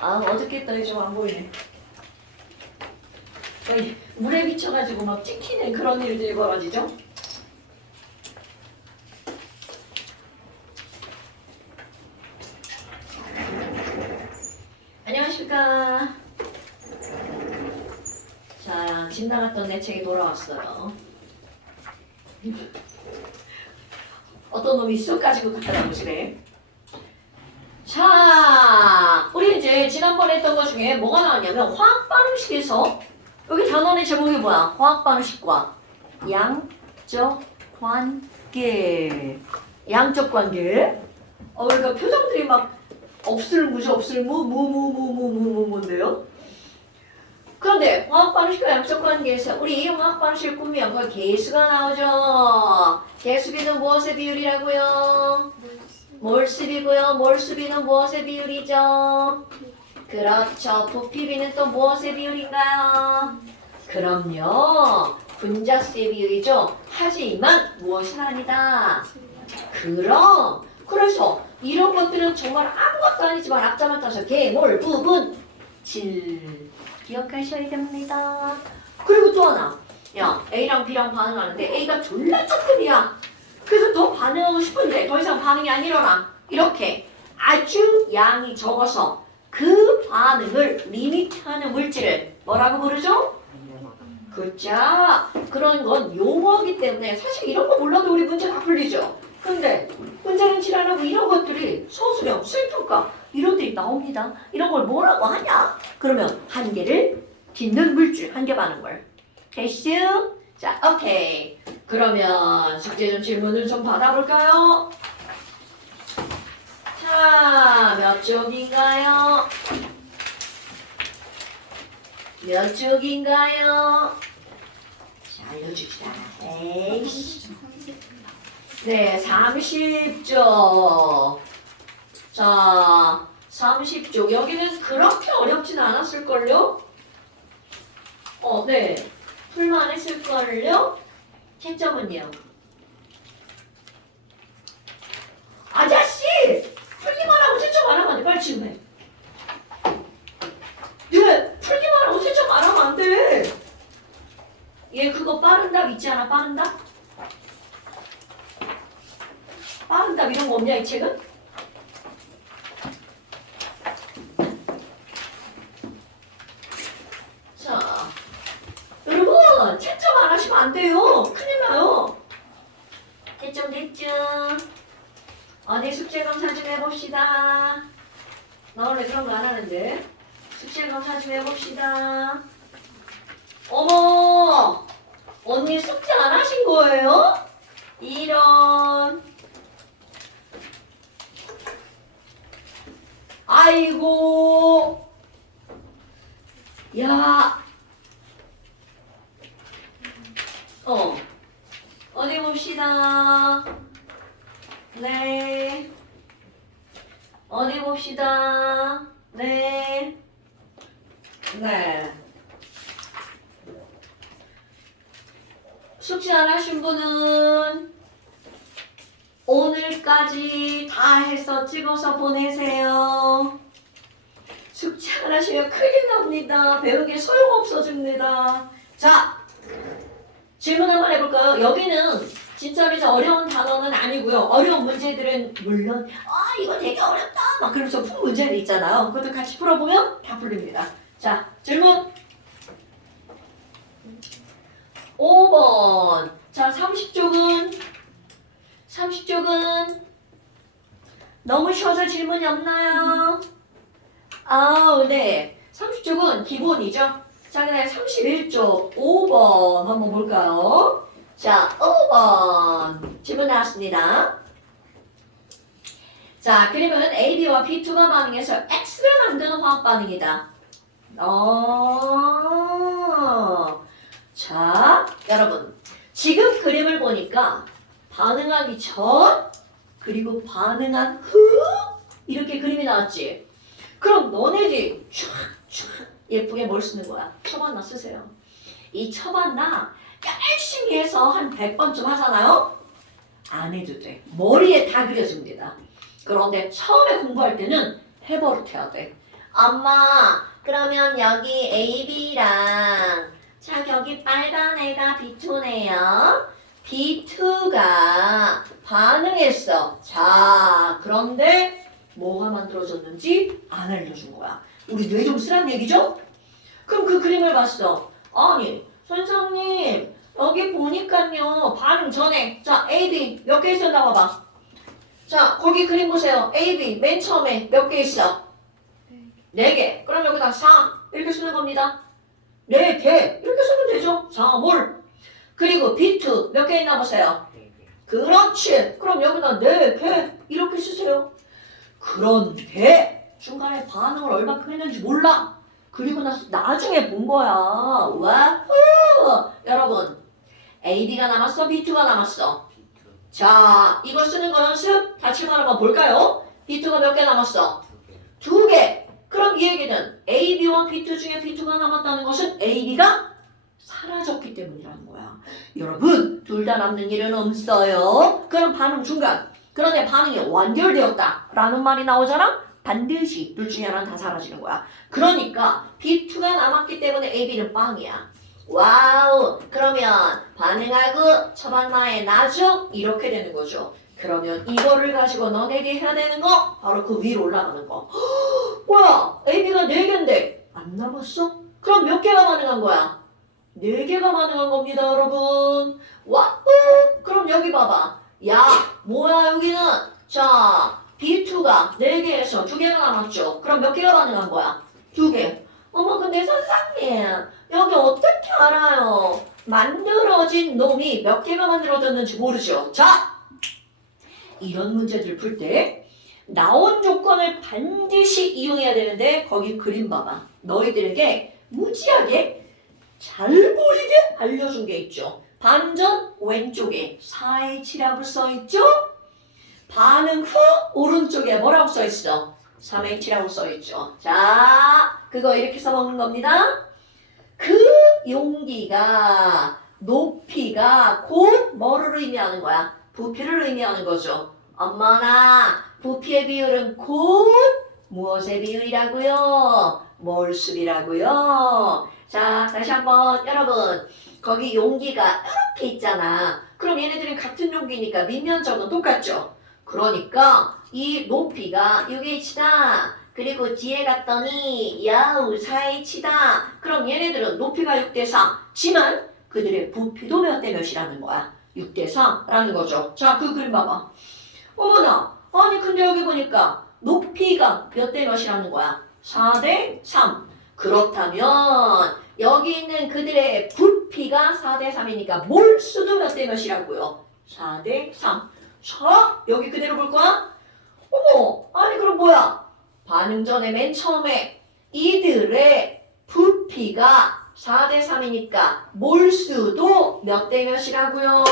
아, 어둡겠다. 좀 안 보이네. 거의 물에 비쳐가지고 막 찍히는 그런 일들이 벌어지죠? 안녕하십니까. 자, 집 나갔던 내 책이 돌아왔어요. 어떤 놈이 쑥 가지고 갖다 나오시네. 자, 우리 이제 지난번에 했던 것 중에 뭐가 나왔냐면 화학 반응식에서 여기 단원의 제목이 뭐야? 화학 반응식과 양적 관계. 양적 관계. 그러니까 표정들이 막 없을무죠, 없을무, 무인데요. 그런데 화학 반응식과 양적 관계에서 우리 화학 반응식을 꾸미면 거기 개수가 나오죠. 개수비는 무엇의 비율이라고요? 몰수비고요. 몰수비는 무엇의 비율이죠? 그렇죠. 부피비는 또 무엇의 비율인가요? 그럼요. 분자수의 비율이죠. 하지만 무엇은 아니다. 그래서 이런 것들은 정말 아무것도 아니지만 앞자만 따서 개, 몰, 부분, 질 기억하셔야 됩니다. 그리고 또 하나. 야, A랑 B랑 반응하는데 A가 졸라 조금이야. 그래서 더 반응하고 싶은데 더 이상 반응이 안 일어나. 이렇게 아주 양이 적어서 그 반응을 리미트하는 물질을 뭐라고 부르죠? 그죠? 그런 건 용어이기 때문에 사실 이런 거 몰라도 우리 문제 다 풀리죠. 근데 문제는 질환하고 이런 것들이 소수령, 수입평가 이런 데 나옵니다. 이런 걸 뭐라고 하냐? 그러면 한계를 딛는 물질, 한계 반응물. 됐슈? 자, 오케이. 그러면 숙제 좀 질문을 좀 받아볼까요? 자, 몇 쪽인가요? 몇 쪽인가요? 자, 알려줍시다. 에이씨. 네, 30쪽. 자, 30쪽. 여기는 그렇게 어렵진 않았을걸요? 네. 풀만 했을걸요? 채점은요? 아저씨! 풀기만 하고 채점 안 하면 안 돼. 빨리 지금 해. 얘 풀기만 하고 채점 안 하면 안 돼. 얘 그거 빠른 답 있지 않아? 빠른 답? 빠른 답 이런 거 없냐 이 책은? 자, 여러분 채점 안 하시면 안 돼요. 큰일 나요. 채점 됐죠? 어디 숙제 검사 좀 해봅시다. 나 원래 그런 거 안 하는데 숙제 검사 좀 해봅시다. 어머! 언니 숙제 안 하신 거예요? 이런. 아이고. 야. 어디 봅시다. 네. 어디 봅시다. 네. 네. 숙제 안 하신 분은 오늘까지 다 해서 찍어서 보내세요. 숙제 안 하시면 큰일 납니다. 배운 게 소용없어집니다. 자, 질문 한번 해볼까요? 여기는 진짜로 이제 어려운 단어는 아니고요. 어려운 문제들은 물론 이거 되게 어렵다 막 그러면서 푼 문제들 있잖아요. 그것도 같이 풀어보면 다 풀립니다. 자, 질문 5번. 자, 30쪽은 너무 쉬워서 질문이 없나요? 네. 30쪽은 기본이죠. 자, 그다음에 31쪽 5번 한번 볼까요? 자, 5번 질문 나왔습니다. 자, 그러면 AB와 B2가 반응해서 X를 만드는 화학 반응이다. 자, 여러분 지금 그림을 보니까 반응하기 전 그리고 반응한 후 이렇게 그림이 나왔지. 그럼 너네들이 촥촥 예쁘게 뭘 쓰는 거야? 첨언나 쓰세요. 이 첨언나 열심히 해서 한 100번쯤 하잖아요? 안 해도 돼. 머리에 다 그려집니다. 그런데 처음에 공부할 때는 해버릇해야 돼. 엄마, 그러면 여기 A, B랑 자, 여기 빨간 애가 B2네요. B2가 반응했어. 자, 그런데 뭐가 만들어졌는지 안 알려준 거야. 우리 뇌 좀 쓰란 얘기죠? 그럼 그 그림을 봤어. 아니, 선생님, 여기 보니까요, 반응 전에. 자, A, B 몇 개 있었나 봐봐. 자, 거기 그림 보세요. A, B 맨 처음에 몇 개 있어? 4개. 그럼 여기다 4 이렇게 쓰는 겁니다. 4개 이렇게 쓰면 되죠. 4몰. 그리고 B2 몇 개 있나 보세요. 그렇지. 그럼 여기다 4개 이렇게 쓰세요. 그런데 중간에 반응을 얼마큼 했는지 몰라. 그리고 나서 나중에 본 거야. 와우. 여러분, AB가 남았어? B2가 남았어? 자, 이거 쓰는 거 연습 다시 한번 볼까요? B2가 몇 개 남았어? 2개. 그럼 이 얘기는 AB와 B2 중에 B2가 남았다는 것은 AB가 사라졌기 때문이라는 거야. 여러분, 둘 다 남는 일은 없어요. 그럼 반응 중간. 그런데 반응이 완결되었다라는 말이 나오잖아? 반드시 둘 중에 하나는 다 사라지는 거야. 그러니까 B2가 남았기 때문에 AB는 빵이야. 와우. 그러면 반응하고 처반마의 나중 이렇게 되는 거죠. 그러면 이거를 가지고 너네들이 해야 되는 거 바로 그 위로 올라가는 거. 뭐야? AB가 4개인데 안 남았어? 그럼 몇 개가 가능한 거야? 4개가 가능한 겁니다, 여러분. 와우. 그럼 여기 봐봐. 야, 뭐야 여기는? 자, B2가 4개에서 2개가 남았죠. 그럼 몇 개가 가능한 거야? 2개. 어머, 근데 선생님, 여기 어떻게 알아요? 만들어진 놈이 몇 개가 만들어졌는지 모르죠. 자, 이런 문제들 풀 때 나온 조건을 반드시 이용해야 되는데 거기 그림 봐봐. 너희들에게 무지하게 잘 보이게 알려준 게 있죠. 반전 왼쪽에 4H라고 써있죠. 반응 후 오른쪽에 뭐라고 써있어? 3H라고 써있죠. 자, 그거 이렇게 써먹는 겁니다. 그 용기가 높이가 곧 뭐를 의미하는 거야? 부피를 의미하는 거죠. 엄마나 부피의 비율은 곧 무엇의 비율이라고요? 몰수비라고요. 자, 다시 한번 여러분, 거기 용기가 이렇게 있잖아. 그럼 얘네들은 같은 용기니까 밑면적은 똑같죠. 그러니까 이 높이가 6H다. 그리고 뒤에 갔더니 야우 4H다. 그럼 얘네들은 높이가 6대4. 지만 그들의 부피도 몇 대 몇이라는 거야. 6대4라는 거죠. 자, 그 그림 봐봐. 어머나, 아니 근데 여기 보니까 높이가 몇 대 몇이라는 거야? 4대3. 그렇다면 여기 있는 그들의 부피가 4대3이니까 몰수도 몇 대 몇이라고요? 4대3. 자, 여기 그대로 볼 거야? 어머, 아니 그럼 뭐야? 반응 전에 맨 처음에 이들의 부피가 4대3이니까 몰수도 몇 대 몇이라고요?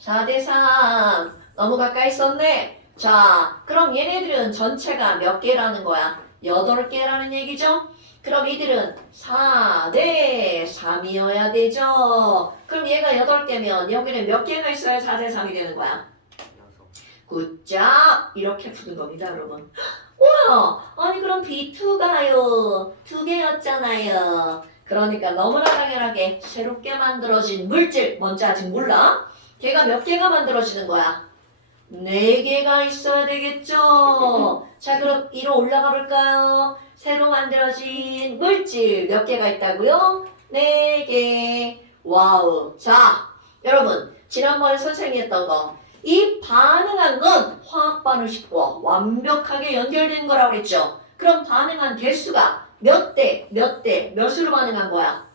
4대3. 너무 가까이 썼네. 자, 그럼 얘네들은 전체가 몇 개라는 거야? 8개라는 얘기죠? 그럼 이들은 4대3이어야 되죠? 그럼 얘가 8개면 여기는 몇 개가 있어야 4대3이 되는 거야? 굿잡! 이렇게 푸는 겁니다, 여러분. 뭐야? 아니 그럼 B2가요. 2개였잖아요. 그러니까 너무나 당연하게 새롭게 만들어진 물질 뭔지 아직 몰라? 걔가 몇 개가 만들어지는 거야? 4개가 있어야 되겠죠? 자, 그럼 위로 올라가 볼까요? 새로 만들어진 물질 몇 개가 있다고요? 4개. 와우. 자, 여러분, 지난번에 선생님이 했던 거. 이 반응한 건 화학 반응식과 완벽하게 연결된 거라고 했죠? 그럼 반응한 개수가 몇 대, 몇으로 반응한 거야?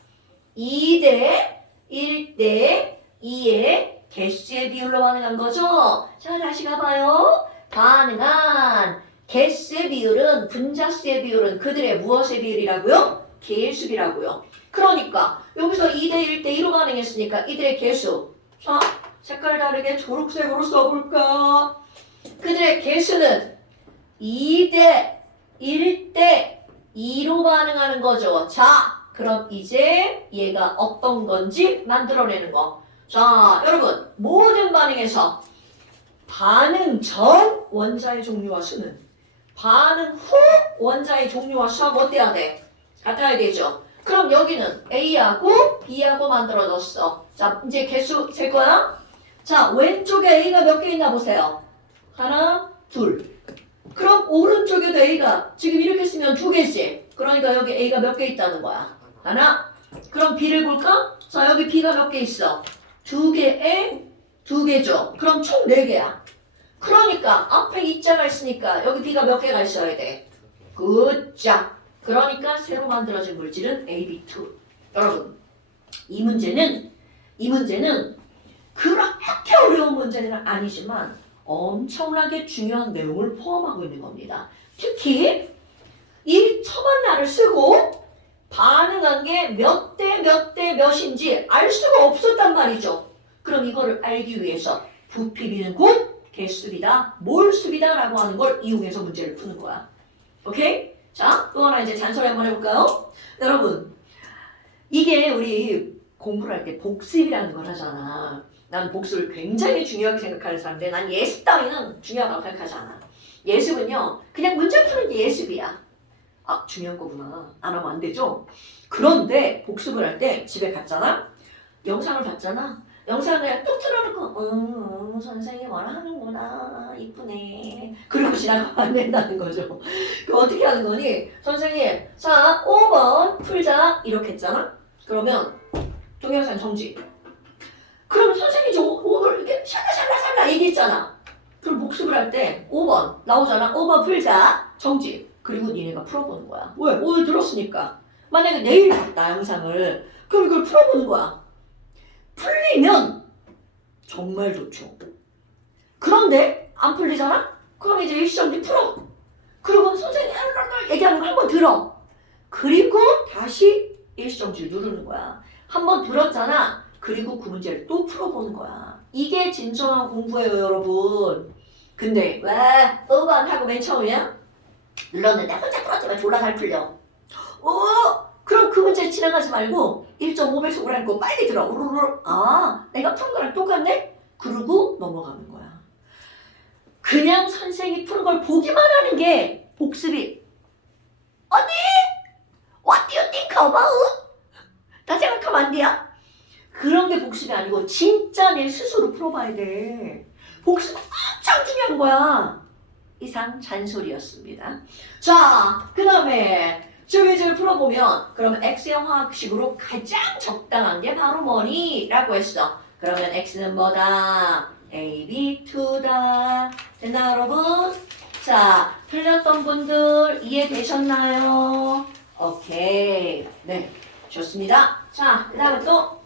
2대 1대 2의 개수의 비율로 반응한 거죠? 자, 다시 가봐요. 반응한 개수의 비율은, 분자수의 비율은 그들의 무엇의 비율이라고요? 개수비라고요. 그러니까 여기서 2대 1대 2로 반응했으니까 이들의 개수. 자, 색깔 다르게 초록색으로 써볼까? 그들의 개수는 2대 1대 2로 반응하는 거죠. 자, 그럼 이제 얘가 어떤 건지 만들어내는 거. 자, 여러분, 모든 반응에서 반응 전 원자의 종류와 수는 반응 후 원자의 종류와 수가 뭐 돼야 돼? 같아야 되죠. 그럼 여기는 A하고 B하고 만들어졌어. 자, 이제 개수 셀 거야. 자, 왼쪽에 A가 몇 개 있나 보세요. 하나, 둘. 그럼 오른쪽에도 A가 지금 이렇게 쓰면 두 개지. 그러니까 여기 A가 몇 개 있다는 거야. 하나. 그럼 B를 볼까? 자, 여기 B가 몇 개 있어? 두 개에 두 개죠. 그럼 총 네 개야. 그러니까 앞에 이자가 있으니까 여기 B가 몇 개가 있어야 돼? 굿자. 그러니까 새로 만들어진 물질은 AB2. 여러분, 이 문제는 그렇게 어려운 문제는 아니지만 엄청나게 중요한 내용을 포함하고 있는 겁니다. 특히 이 처반나를 쓰고 반응한 게 몇 대 몇 대 몇인지 알 수가 없었단 말이죠. 그럼 이거를 알기 위해서 부피비는 곧 개수비다, 몰수비다 라고 하는 걸 이용해서 문제를 푸는 거야. 오케이? 자, 또 하나 이제 잔소리 한번 해볼까요? 여러분, 이게 우리 공부를 할 때 복습이라는 걸 하잖아. 난 복습을 굉장히 중요하게 생각하는 사람인데 난 예습 따위는 중요하다고 생각하지 않아. 예습은요, 그냥 문제 푸는 게 예습이야. 아, 중요한 거구나. 안 하면 안 되죠? 그런데 복습을 할 때 집에 갔잖아? 영상을 봤잖아? 영상을 그냥 뚝 틀어놓고 선생님 뭐라 하는구나. 이쁘네. 그리고 지나가면 안 된다는 거죠. 그럼 어떻게 하는 거니? 선생님, 자, 5번 풀자. 이렇게 했잖아? 그러면 동영상 정지. 그럼 선생님이 오늘 이렇게 샬라샬라샬라 얘기했잖아. 그럼 복습을 할 때 5번 나오잖아. 5번 풀자. 정지. 그리고 니네가 풀어보는 거야. 왜? 오늘 들었으니까. 만약에 내일 봤다 영상을. 그럼 이걸 풀어보는 거야. 풀리면 정말 좋죠. 그런데 안 풀리잖아? 그럼 이제 일시정지 풀어. 그리고 선생님이 얘기하는 거 한번 들어. 그리고 다시 일시정지를 누르는 거야. 한번 들었잖아. 그리고 그 문제를 또 풀어보는 거야. 이게 진정한 공부예요, 여러분. 근데 왜 5번 하고 맨 처음이야? 눌렀는데 혼자 풀었지만 졸라 잘 풀려. 그럼 그 문제 지나가지 말고 1.5배속으로 하고 빨리 들어. 우르르. 아, 내가 푼 거랑 똑같네? 그러고 넘어가는 거야. 그냥 선생님이 푸는 걸 보기만 하는 게 복습이. 언니, what do you think about? 다 생각하면 안 돼요? 그런 게 복습이 아니고 진짜 내 스스로 풀어봐야 돼. 복습은 엄청 중요한 거야. 이상 잔소리였습니다. 자, 그 다음에 주기를 풀어보면 그러면 X형 화학식으로 가장 적당한 게 바로 뭐니? 라고 했어. 그러면 X는 뭐다? AB2다. 됐나 여러분? 자, 틀렸던 분들 이해되셨나요? 오케이. 네, 좋습니다. 자, 그 다음에 또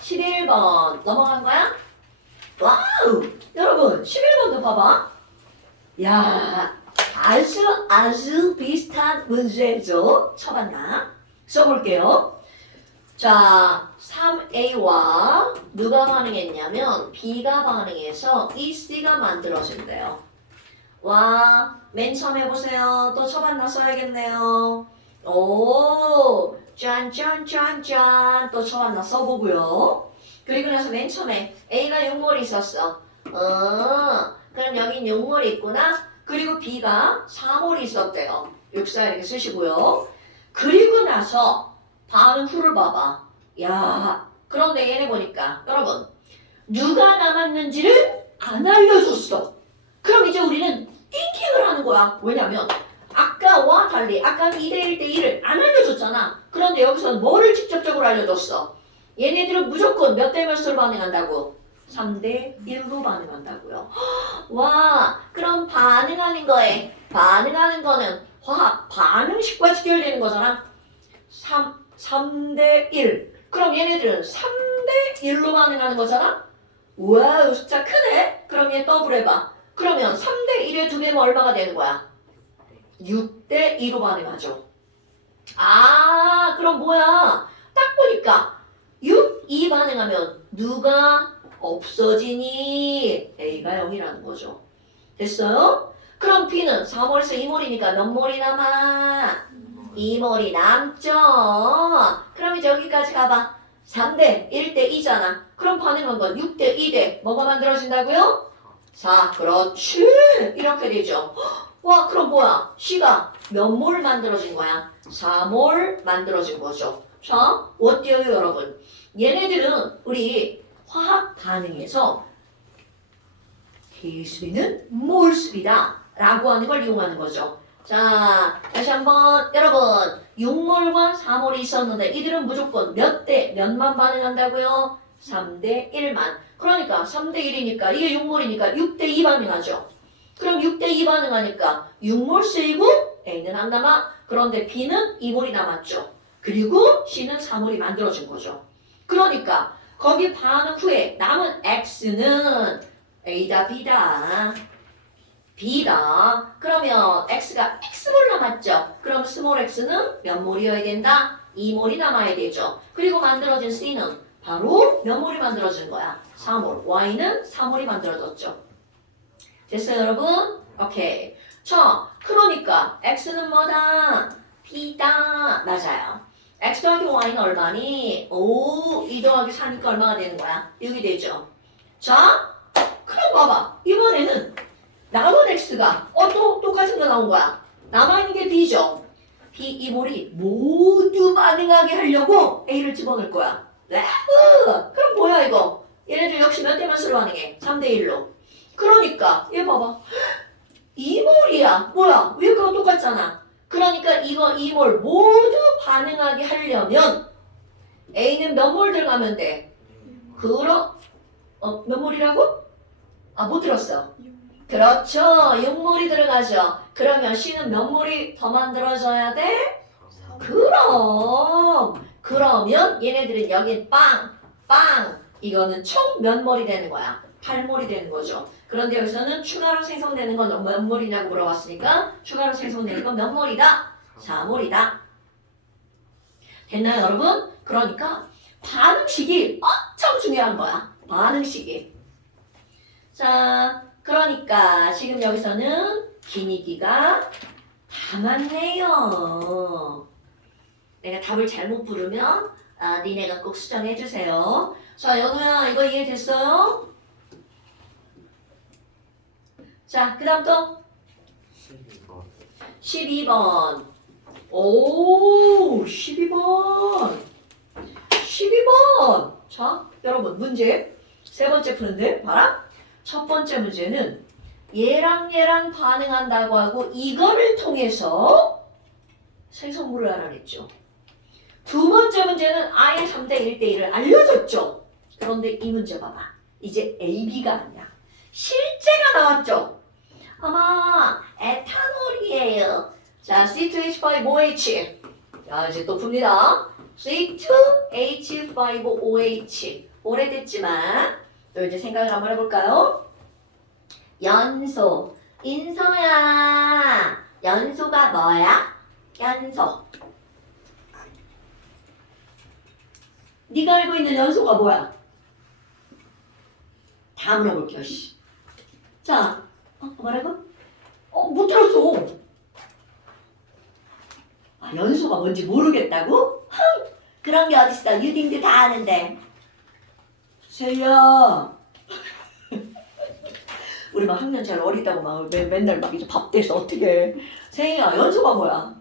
11번 넘어간 거야? 와우! 여러분 11번도 봐봐. 야, 아주 비슷한 문제죠. 쳐봤나? 써볼게요. 자, 3A와 누가 반응했냐면 B가 반응해서 EC가 만들어진대요. 와, 맨 처음 해보세요. 또 쳐봤나 써야겠네요. 오, 짠짠짠짠. 또 쳐봤나 써보고요. 그리고 나서 맨 처음에 A가 6몰이 있었어. 그럼 여긴 6몰이 있구나. 그리고 B가 4몰이 있었대요. 6사 이렇게 쓰시고요. 그리고 나서 반응 후를 봐봐. 야, 그런데 얘네 보니까 여러분 누가 남았는지를 안 알려줬어. 그럼 이제 우리는 띵킹을 하는 거야. 왜냐면 아까와 달리 아까는 2대1 대 1을 안 알려줬잖아. 그런데 여기서는 뭐를 직접적으로 알려줬어? 얘네들은 무조건 몇 대 몇으로 반응한다고? 3대 1로 반응한다고요. 와, 그럼 반응하는 거는 화학 반응식과 직결되는 거잖아. 3대 1. 그럼 얘네들은 3대 1로 반응하는 거잖아. 우와, 숫자 크네. 그럼 얘 더블 해봐. 그러면 3대 1에 두 개면 얼마가 되는 거야? 6대 2로 반응하죠. 아, 그럼 뭐야? 딱 보니까 6, 2 반응하면 누가 없어지니? A가 0이라는 거죠. 됐어요? 그럼 B는 4몰에서 2몰이니까 몇 몰이 남아? 2몰이 남죠? 그럼 이제 여기까지 가봐. 3대 1대 2잖아. 그럼 반응한 건 6대 2대 뭐가 만들어진다고요? 4. 그렇지. 이렇게 되죠. 와, 그럼 뭐야? C가 몇 몰 만들어진 거야? 4몰 만들어진 거죠. 자, 어때요, 여러분? 얘네들은 우리 화학 반응에서 K수비는 몰수비다 라고 하는 걸 이용하는 거죠. 자, 다시 한번 여러분 6몰과 4몰이 있었는데 이들은 무조건 몇 대 몇만 반응한다고요? 3대 1만. 그러니까 3대 1이니까 이게 6몰이니까 6대 2 반응하죠. 그럼 6대 2 반응하니까 6몰 쓰이고 A는 안 남아. 그런데 B는 2몰이 남았죠. 그리고 C는 4몰이 만들어진 거죠. 그러니까 거기 반응 후에 남은 X는 A다 B다. B다. 그러면 X가 X몰 남았죠. 그럼 스몰 X는 몇 몰이어야 된다? 2몰이 남아야 되죠. 그리고 만들어진 C는 바로 몇 몰이 만들어진 거야? 4몰. Y는 4몰이 만들어졌죠. 됐어요, 여러분? 오케이. 자, 그러니까 X는 뭐다? B다. 맞아요. X 더하기 Y는 얼마니? 오, 2 더하기 4니까 얼마가 되는 거야? 6이 되죠. 자, 그럼 봐봐. 이번에는 남은 X가 또 똑같은 거 나온 거야. 남아있는 게 B죠. B, 2몰이 모두 반응하게 하려고 A를 집어넣을 거야. 그럼 뭐야 이거? 얘네들 역시 몇 대만 쓰러 반응해? 3대 1로. 그러니까 얘 봐봐. 2몰이야. 뭐야? 위에가 똑같잖아. 그러니까 이거 2몰 모두 반응하게 하려면 A는 몇 몰 들어가면 돼? 몇 몰이라고? 아, 못 들었어. 그렇죠. 6몰이 들어가죠. 그러면 C는 몇 몰이 더 만들어져야 돼? 그러면 얘네들은 여기 빵. 이거는 총 몇 몰이 되는 거야? 8몰이 되는 거죠. 그런데 여기서는 추가로 생성되는 건 몇 몰이냐고 물어봤으니까 추가로 생성되는 건 몇 몰이다? 4몰이다. 됐나요, 여러분? 그러니까 반응식이 엄청 중요한 거야. 반응식이. 자, 그러니까 지금 여기서는 기니기가 다 맞네요. 내가 답을 잘못 부르면 니네가 꼭 수정해 주세요. 자, 연우야 이거 이해됐어요? 자, 그 다음 또 12번. 오, 12번. 자, 여러분 문제 세 번째 푸는데 봐라. 첫 번째 문제는 얘랑 반응한다고 하고 이거를 통해서 생성물을 알아냈죠. 두 번째 문제는 아예 3대 1대 1을 알려줬죠. 그런데 이 문제 봐봐. 이제 AB가 아니야. 실제가 나왔죠. 아마 에탄올이에요. 자, C2H5OH. 자, 이제 또 풉니다. C2H5OH. 오래됐지만 또 이제 생각을 한번 해볼까요? 연소. 인소야. 연소가 뭐야? 연소. 네가 알고 있는 연소가 뭐야? 다 물어볼게요. 씨. 자, 뭐라고? 못 들었어. 연소가 뭔지 모르겠다고? 그런 게 어딨어. 유딩들 다 아는데. 세희야. 우리 막 학년 제일 어리다고 막 맨날 막 이제 밥 대서 어떻게 해. 세희야, 연소가 뭐야?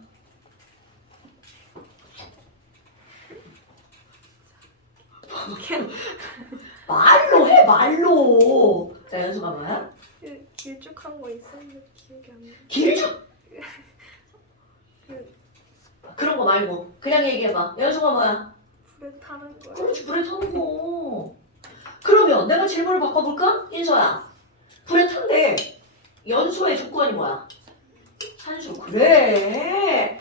말로 해, 말로. 자, 연소가 뭐야? 길쭉한 거 있었는데 기억이 안 나. 길쭉? 그런 거 말고 그냥 얘기해봐. 연소가 뭐야? 불에 타는 거야. 그렇지, 불에 타는 거. 그러면 내가 질문을 바꿔볼까? 인서야, 불에 탄대. 연소의 조건이 뭐야? 산소. 그래.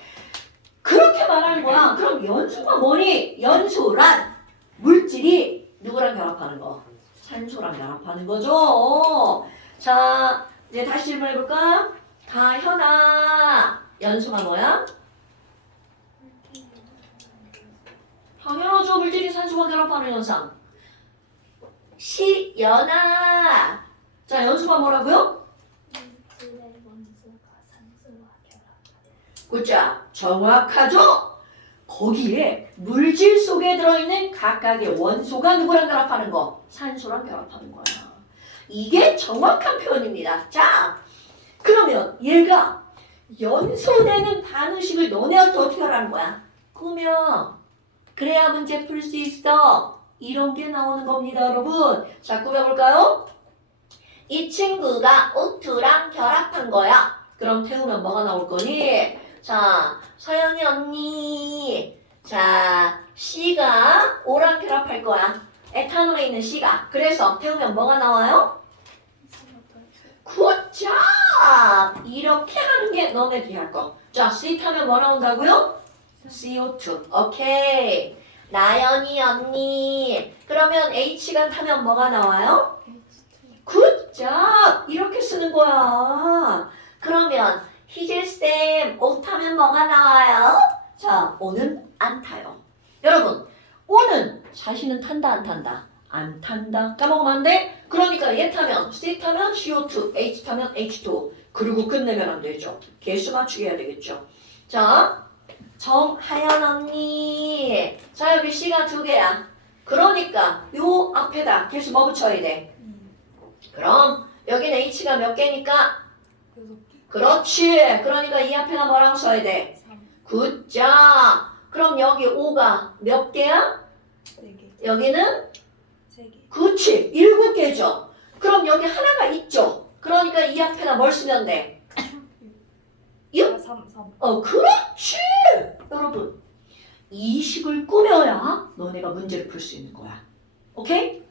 그렇게 말하는 거야. 그럼 연소가 뭐니? 연소란 물질이 누구랑 결합하는 거? 산소랑 결합하는 거죠. 자, 이제 다시 질문해볼까? 가현아, 연소가 뭐야? 당연하죠. 물질이 산소와 결합하는 현상. 시연아. 자, 연소가 뭐라고요? 물질의 원소가 산소와 결합. 굿자. 정확하죠? 거기에 물질 속에 들어있는 각각의 원소가 누구랑 결합하는 거? 산소랑 결합하는 거야. 이게 정확한 표현입니다. 자, 그러면 얘가 연소되는 반응식을 너네한테 어떻게 하라는 거야? 꾸며. 그래야 문제 풀 수 있어. 이런 게 나오는 겁니다, 여러분. 자, 꾸며볼까요? 이 친구가 O2랑 결합한 거야. 그럼 태우면 뭐가 나올 거니? 자, 서연이 언니. 자, C가 O랑 결합할 거야. 에탄올에 있는 C가. 그래서 태우면 뭐가 나와요? 굿잡! 이렇게 하는 게 너네들이 할 거. 자, C 타면 뭐 나온다고요? CO2. 오케이. 나연이 언니. 그러면 H가 타면 뭐가 나와요? 굿잡! 이렇게 쓰는 거야. 그러면 희재쌤, O 타면 뭐가 나와요? 자, O는 안 타요. 여러분, O는 자신은 탄다, 안 탄다? 안 탄다. 까먹으면 안 돼? 그러니까 얘 타면 C 타면 CO2, H 타면 H2. 그리고 끝내면 안 되죠. 개수 맞추기 해야 되겠죠. 자, 정하연 언니. 자, 여기 C가 2개야. 그러니까 요 앞에다 개수 뭐 붙여야 돼? 그럼 여기는 H가 몇 개니까? 그렇지. 그러니까 이 앞에다 뭐라고 써야 돼? 굿자. 그럼 여기 5가 몇 개야? 4개. 여기는? 3개. 그렇지. 7개죠. 그럼 여기 하나가 있죠. 그러니까 이 앞에다 뭘 쓰면 돼? 6? 3. 그렇지. 여러분, 이 식을 꾸며야 너네가 문제를 풀 수 있는 거야. 오케이?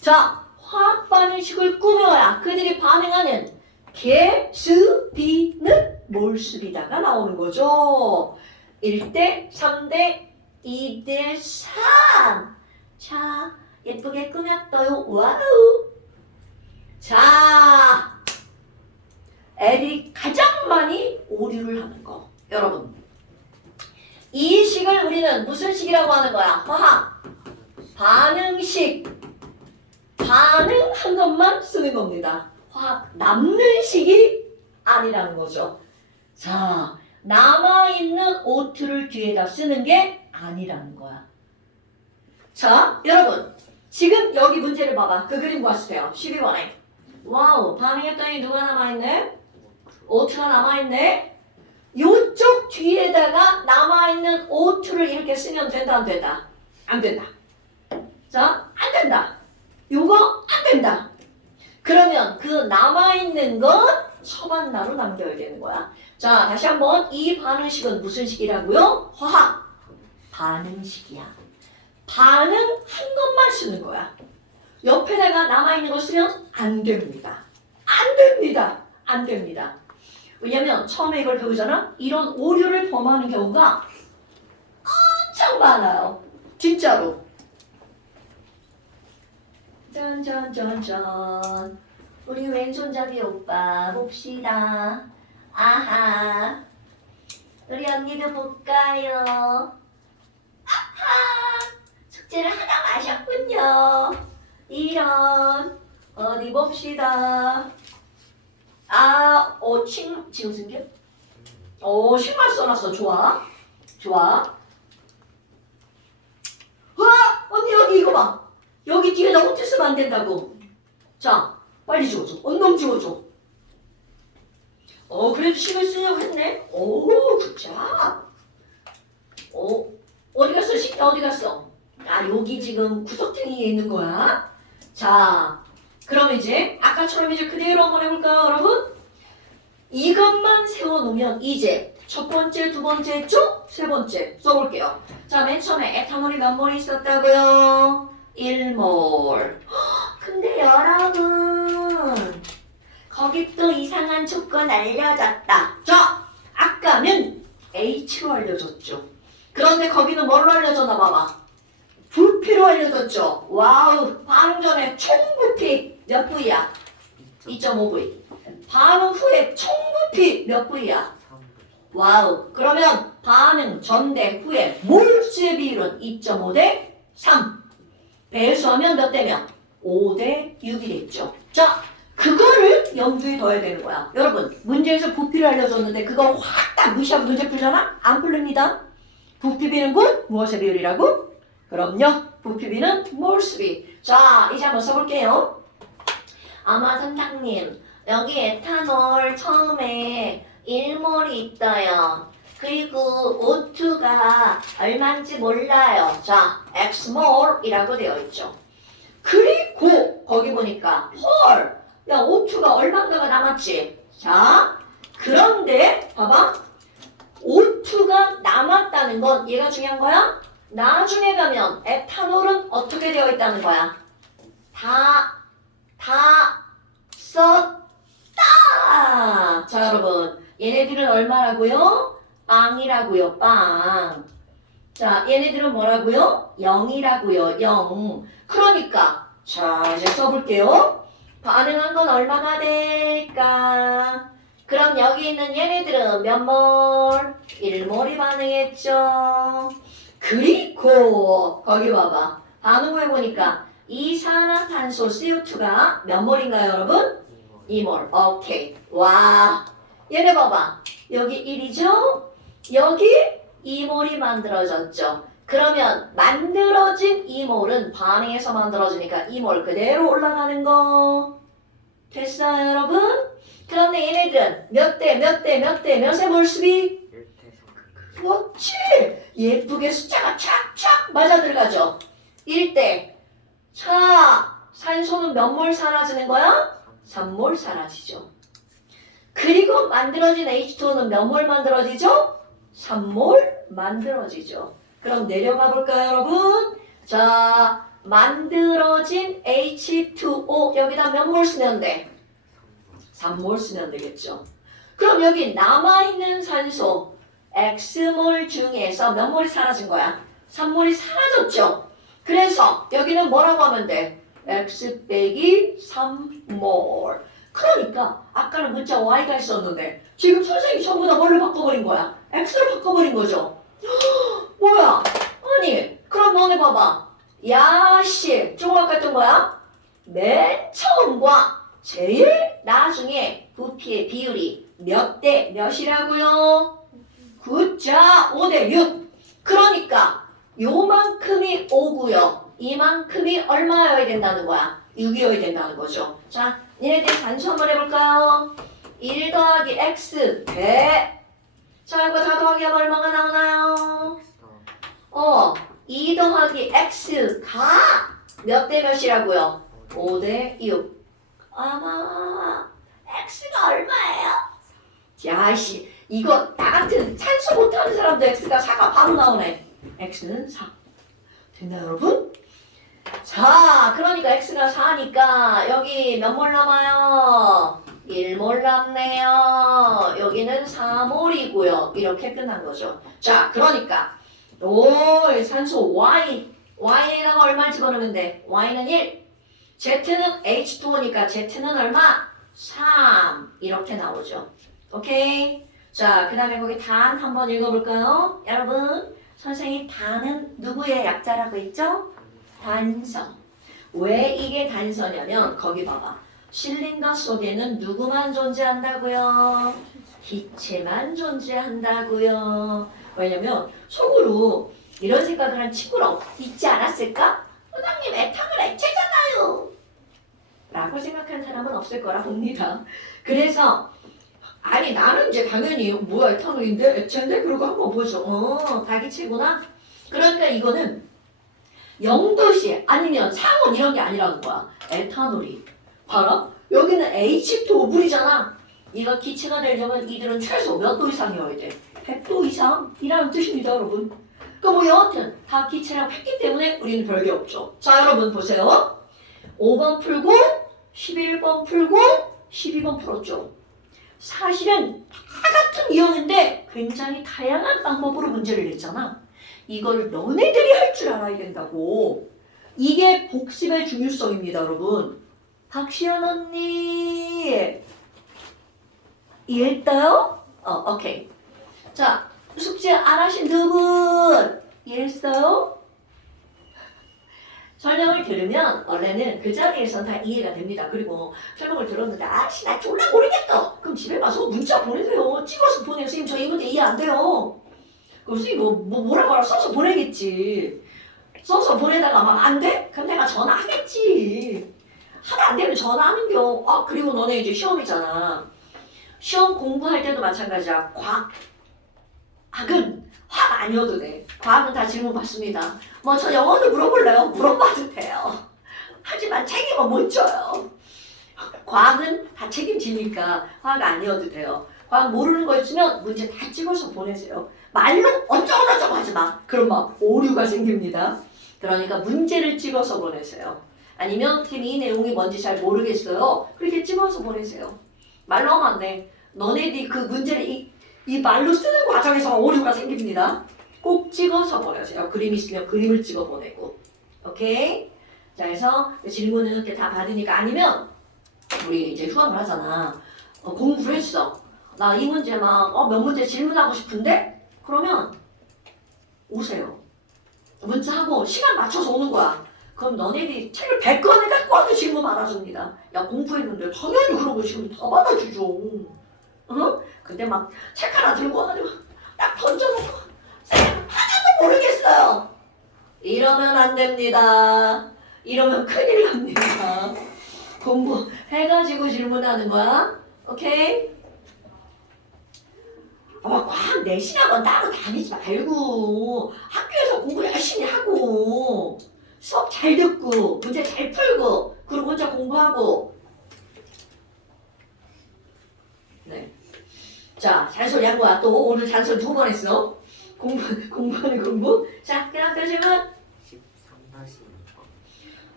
자, 화학 반응식을 꾸며야 그들이 반응하는 개수비는 몰수비다가 나오는 거죠. 1대 3대 2대 3. 자, 예쁘게 꾸몄어요. 와우. 자, 애들이 가장 많이 오류를 하는 거. 여러분, 이 식을 우리는 무슨 식이라고 하는 거야? 화학 반응식. 반응한 것만 쓰는 겁니다. 화학 남는 식이 아니라는 거죠. 자, 남아있는 O2를 뒤에다 쓰는 게 아니라는 거야. 자, 여러분, 지금 여기 문제를 봐봐. 그 그림 봤어요. 12번에. 와우, 반응했더니 누가 남아있네? O2가 남아있네? 요쪽 뒤에다가 남아있는 O2를 이렇게 쓰면 된다, 안 된다? 안 된다. 자, 안 된다. 요거 안 된다. 그러면 그 남아있는 건 서반나로 남겨야 되는 거야. 자, 다시 한번 이 반응식은 무슨 식이라고요? 화학 반응식이야. 반응한 것만 쓰는 거야. 옆에다가 남아있는 거 쓰면 안 됩니다. 안 됩니다. 안 됩니다. 왜냐면 처음에 이걸 배우잖아? 이런 오류를 범하는 경우가 엄청 많아요. 진짜로. 짠짠짠짠. 우리 왼손잡이 오빠 봅시다. 아하. 우리 언니도 볼까요? 아하. 숙제를 하나 마셨군요. 이런. 어디 봅시다. 지금 쓴 게? 신발 써놨어. 좋아. 좋아. 언니 여기 이거 봐. 여기 뒤에다 호텔 쓰면 안 된다고. 자, 빨리 지워줘. 언놈 지워줘. 그래도 신경 쓰려고 했네. 굿자. 어디 갔어? 식당 어디 갔어? 여기 지금 구석탱이에 있는 거야. 자, 그럼 이제 아까처럼 이제 그대로 한번 해볼까요, 여러분? 이것만 세워놓으면 이제 첫 번째, 두 번째 쪽, 세 번째 써볼게요. 자, 맨 처음에 에탄올이 몇 몰 있었다고요? 1몰. 근데 여러분, 거기 또 이상한 조건 알려졌다. 자, 아까는 H로 알려줬죠. 그런데 거기는 뭘로 알려줬나 봐봐. 부피로 알려줬죠. 와우, 반응 전에 총 부피 몇 V야? 2.5V. 반응 후에 총 부피 몇 V야? 와우. 그러면 반응 전 대 후에 몰수의 비율은 2.5 대 3. 배수하면 몇 대면? 5 대 6이 됐죠. 자, 그거를 염두에 둬야 되는 거야. 여러분, 문제에서 부피를 알려줬는데 그거 확 딱 무시하고 문제 풀잖아? 안 풀립니다. 부피 비는군 무엇의 비율이라고? 그럼요. 부피 비는 몰수비. 자, 이제 한번 써볼게요. 아마 선생님 여기 에탄올 처음에 1몰이 있어요. 그리고 O2가 얼마인지 몰라요. 자, X몰이라고 되어 있죠. 그리고 거기 보니까 헐, 야 O2가 얼마인가가 남았지. 자, 그런데 봐봐. O2가 남았다는 건 얘가 중요한 거야? 나중에 가면 에탄올은 어떻게 되어 있다는 거야? 다 썼다. 자, 여러분. 얘네들은 얼마라고요? 빵이라고요, 빵. 자, 얘네들은 뭐라고요? 0이라고요, 0. 그러니까, 자, 이제 써볼게요. 반응한 건 얼마나 될까? 그럼 여기 있는 얘네들은 몇 몰? 1몰이 반응했죠. 그리고, 거기 봐봐. 반응 해보니까, 이산화탄소 CO2가 몇 몰인가요, 여러분? 2몰. 오케이. 와. 얘네 봐봐. 여기 1이죠? 여기 2몰이 만들어졌죠. 그러면 만들어진 2몰은 반응해서 만들어지니까 2몰 그대로 올라가는 거. 됐어요, 여러분? 그런데 얘네들은 몇 대, 몇 대, 몇 대, 몇의 몰수비? 그렇지. 예쁘게 숫자가 촥촥 맞아 들어가죠. 1대. 자, 산소는 몇 몰 사라지는 거야? 3몰 사라지죠. 그리고 만들어진 H2O는 몇 몰 만들어지죠? 3몰 만들어지죠. 그럼 내려가 볼까요, 여러분? 자, 만들어진 H2O 여기다 몇 몰 쓰면 돼? 3몰 쓰면 되겠죠. 그럼 여기 남아있는 산소 X몰 중에서 몇 몰이 사라진 거야? 3몰이 사라졌죠. 그래서 여기는 뭐라고 하면 돼? X 빼기 3몰. 그러니까 아까는 문자 Y가 있었는데 지금 선생님이 전부 다 뭘로 바꿔버린 거야? X로 바꿔버린 거죠. 뭐야? 아니 그럼 너네 봐봐. 야씨 조금 아까 했던 거야? 맨 처음과 제일 나중에 부피의 비율이 몇 대 몇이라고요? 9자 5대 6. 그러니까 요만큼이 5고요. 이만큼이 얼마여야 된다는 거야? 6이어야 된다는 거죠. 자, 얘네들 단수 한번 해볼까요? 1 더하기 x 100. 자, 이거 다 더하기하면 얼마가 나오나요? 2 더하기 x가 몇 대 몇이라고요? 5대 6. 아마 x가 얼마예요? 야씨, 이거 나 같은 산수 못하는 사람도 x가 4가 바로 나오네. x는 4. 됐나요, 여러분? 자, 그러니까 x가 4니까 여기 몇 몰 남아요? 1몰 남네요. 여기는 4몰이고요. 이렇게 끝난 거죠. 자, 그러니까 산소 Y에다가 얼마 집어넣으면 돼? Y는 1. Z는 H2O니까 Z는 얼마? 3. 이렇게 나오죠. 오케이? 자, 그 다음에 거기 단 한번 읽어볼까요? 여러분, 선생님 단은 누구의 약자라고 했죠? 단서. 왜 이게 단서냐면 거기 봐봐. 실린더 속에는 누구만 존재한다고요? 기체만 존재한다고요. 왜냐면 속으로 이런 생각을 한 친구는 있지 않았을까? 선생님 에탄올 액체잖아요. 라고 생각한 사람은 없을 거라 봅니다. 그래서 아니 나는 이제 당연히 뭐야 에탄올인데 액체인데 그러고 한번 보죠. 다기체구나. 그러니까 이거는 0도시 아니면 상온 이런 게 아니라는 거야. 에탄올이. 봐라. 여기는 H2O 물이잖아. 이거 기체가 되려면 이들은 최소 몇 도 이상이어야 돼? 100도 이상이라는 뜻입니다, 여러분. 그러니까 뭐 여하튼 다 기체라고 했기 때문에 우리는 별게 없죠. 자, 여러분 보세요. 5번 풀고 11번 풀고 12번 풀었죠. 사실은 다 같은 이형인데 굉장히 다양한 방법으로 문제를 냈잖아. 이걸 너네들이 할 줄 알아야 된다고. 이게 복습의 중요성입니다, 여러분. 박시연 언니 이해했어요? 오케이. 자, 숙제 안 하신 두 분 이해했어요? 설명을 들으면 원래는 그 자리에서 다 이해가 됩니다. 그리고 설명을 들었는데 아씨 나 졸라 모르겠어. 그럼 집에 가서 문자 보내세요. 찍어서 보내요. 선생님 저 이 문제 이해 안 돼요. 그럼 선생님 뭐라고 하라 써서 보내겠지. 써서 보내다가 막 안 돼? 그럼 내가 전화하겠지. 하나 안 되면 전화하는겨. 아 그리고 너네 이제 시험이잖아. 시험 공부할 때도 마찬가지야. 과학은 화가 아니어도 돼. 과학은 다 질문 받습니다. 뭐 저 영어도 물어볼래요? 물어봐도 돼요. 하지만 책임은 못 져요. 과학은 다 책임지니까 화가 아니어도 돼요. 과학 모르는 거 있으면 문제 다 찍어서 보내세요. 말로 어쩌고저쩌고 하지 마. 그럼 막 오류가 생깁니다. 그러니까 문제를 찍어서 보내세요. 아니면 이 내용이 뭔지 잘 모르겠어요. 그렇게 찍어서 보내세요. 말로 하면 안 돼. 너네들이 그 문제를 이 말로 쓰는 과정에서 오류가 생깁니다. 꼭 찍어서 보내세요. 그림 있으면 그림을 찍어 보내고. 오케이? 자, 그래서 질문을 이렇게 다 받으니까 아니면 우리 이제 휴학을 하잖아. 공부를 했어. 나 이 문제 몇 문제 질문하고 싶은데? 그러면 오세요. 문자하고 시간 맞춰서 오는 거야. 그럼 너네들이 책을 100권을 갖고 와도 질문 받아줍니다. 야 공부했는데 당연히 그런 거 질문 다 받아주죠. 어? 근데 막 책 하나 들고 와가지고 딱 던져놓고 쌤 하나도 모르겠어요. 이러면 안 됩니다. 이러면 큰일 납니다. 공부해가지고 질문하는 거야. 오케이? 과학 내신학원 따로 다니지 말고 학교에서 공부 열심히 하고 수업 잘 듣고 문제 잘 풀고 그리고 혼자 공부하고. 네. 자, 잔소리한 거야. 또 오늘 잔소리 2번 했어. 공부하는 공부. 자, 그 다음 또 질문.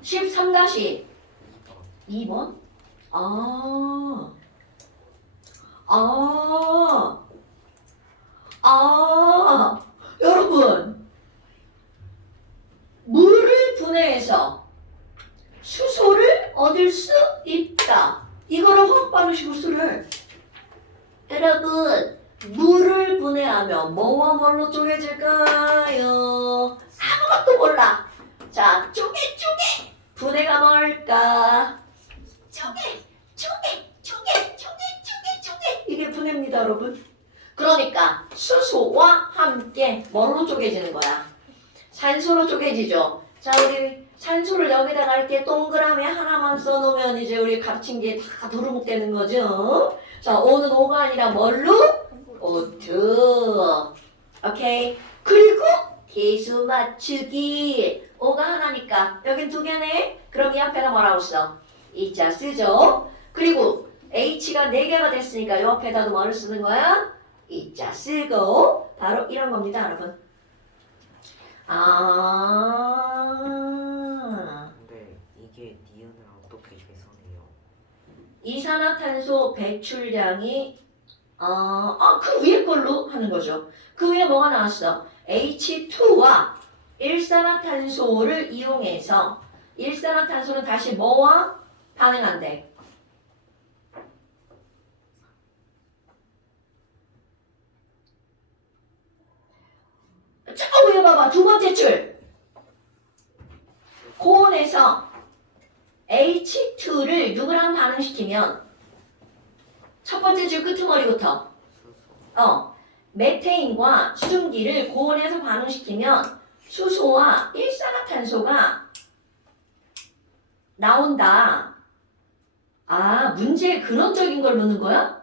13-2번. 여러분. 물을 분해해서 수소를 얻을 수 있다. 이거를 화학방식으로 쓰래. 여러분, 물을 분해하면 뭐와 뭘로 쪼개질까요? 아무것도 몰라. 자, 쪼개. 분해가 뭘까? 쪼개. 이게 분해입니다, 여러분. 그러니까 수소와 함께 뭐로 쪼개지는 거야? 산소로 쪼개지죠. 자, 우리 산소를 여기다가 이렇게 동그라미 하나만 써놓으면 이제 우리 갇힌 게 다 두루묵되는 거죠. 자, O는 O가 아니라 뭘로? O2. 오케이. 그리고 계수 맞추기. O가 하나니까 여긴 2개네. 그럼 이 앞에다 뭐라고 써? 이자 쓰죠. 그리고 H가 4개가 됐으니까 이 앞에다도 뭐를 쓰는 거야? 이자 쓰고. 바로 이런 겁니다, 여러분. 근데 이게 니은을 어떻게 계산해요? 이산화탄소 배출량이 그 위에 걸로 하는 거죠. 그 위에 뭐가 나왔어? H2와 일산화탄소를 이용해서 일산화탄소는 다시 뭐와 반응한대? 저 위에 봐봐. 2번째 줄. 고온에서 H2를 누구랑 반응시키면 첫 번째 줄 끄트머리부터 메테인과 수증기를 고온에서 반응시키면 수소와 일산화탄소가 나온다. 문제에 근원적인 걸 묻는 거야?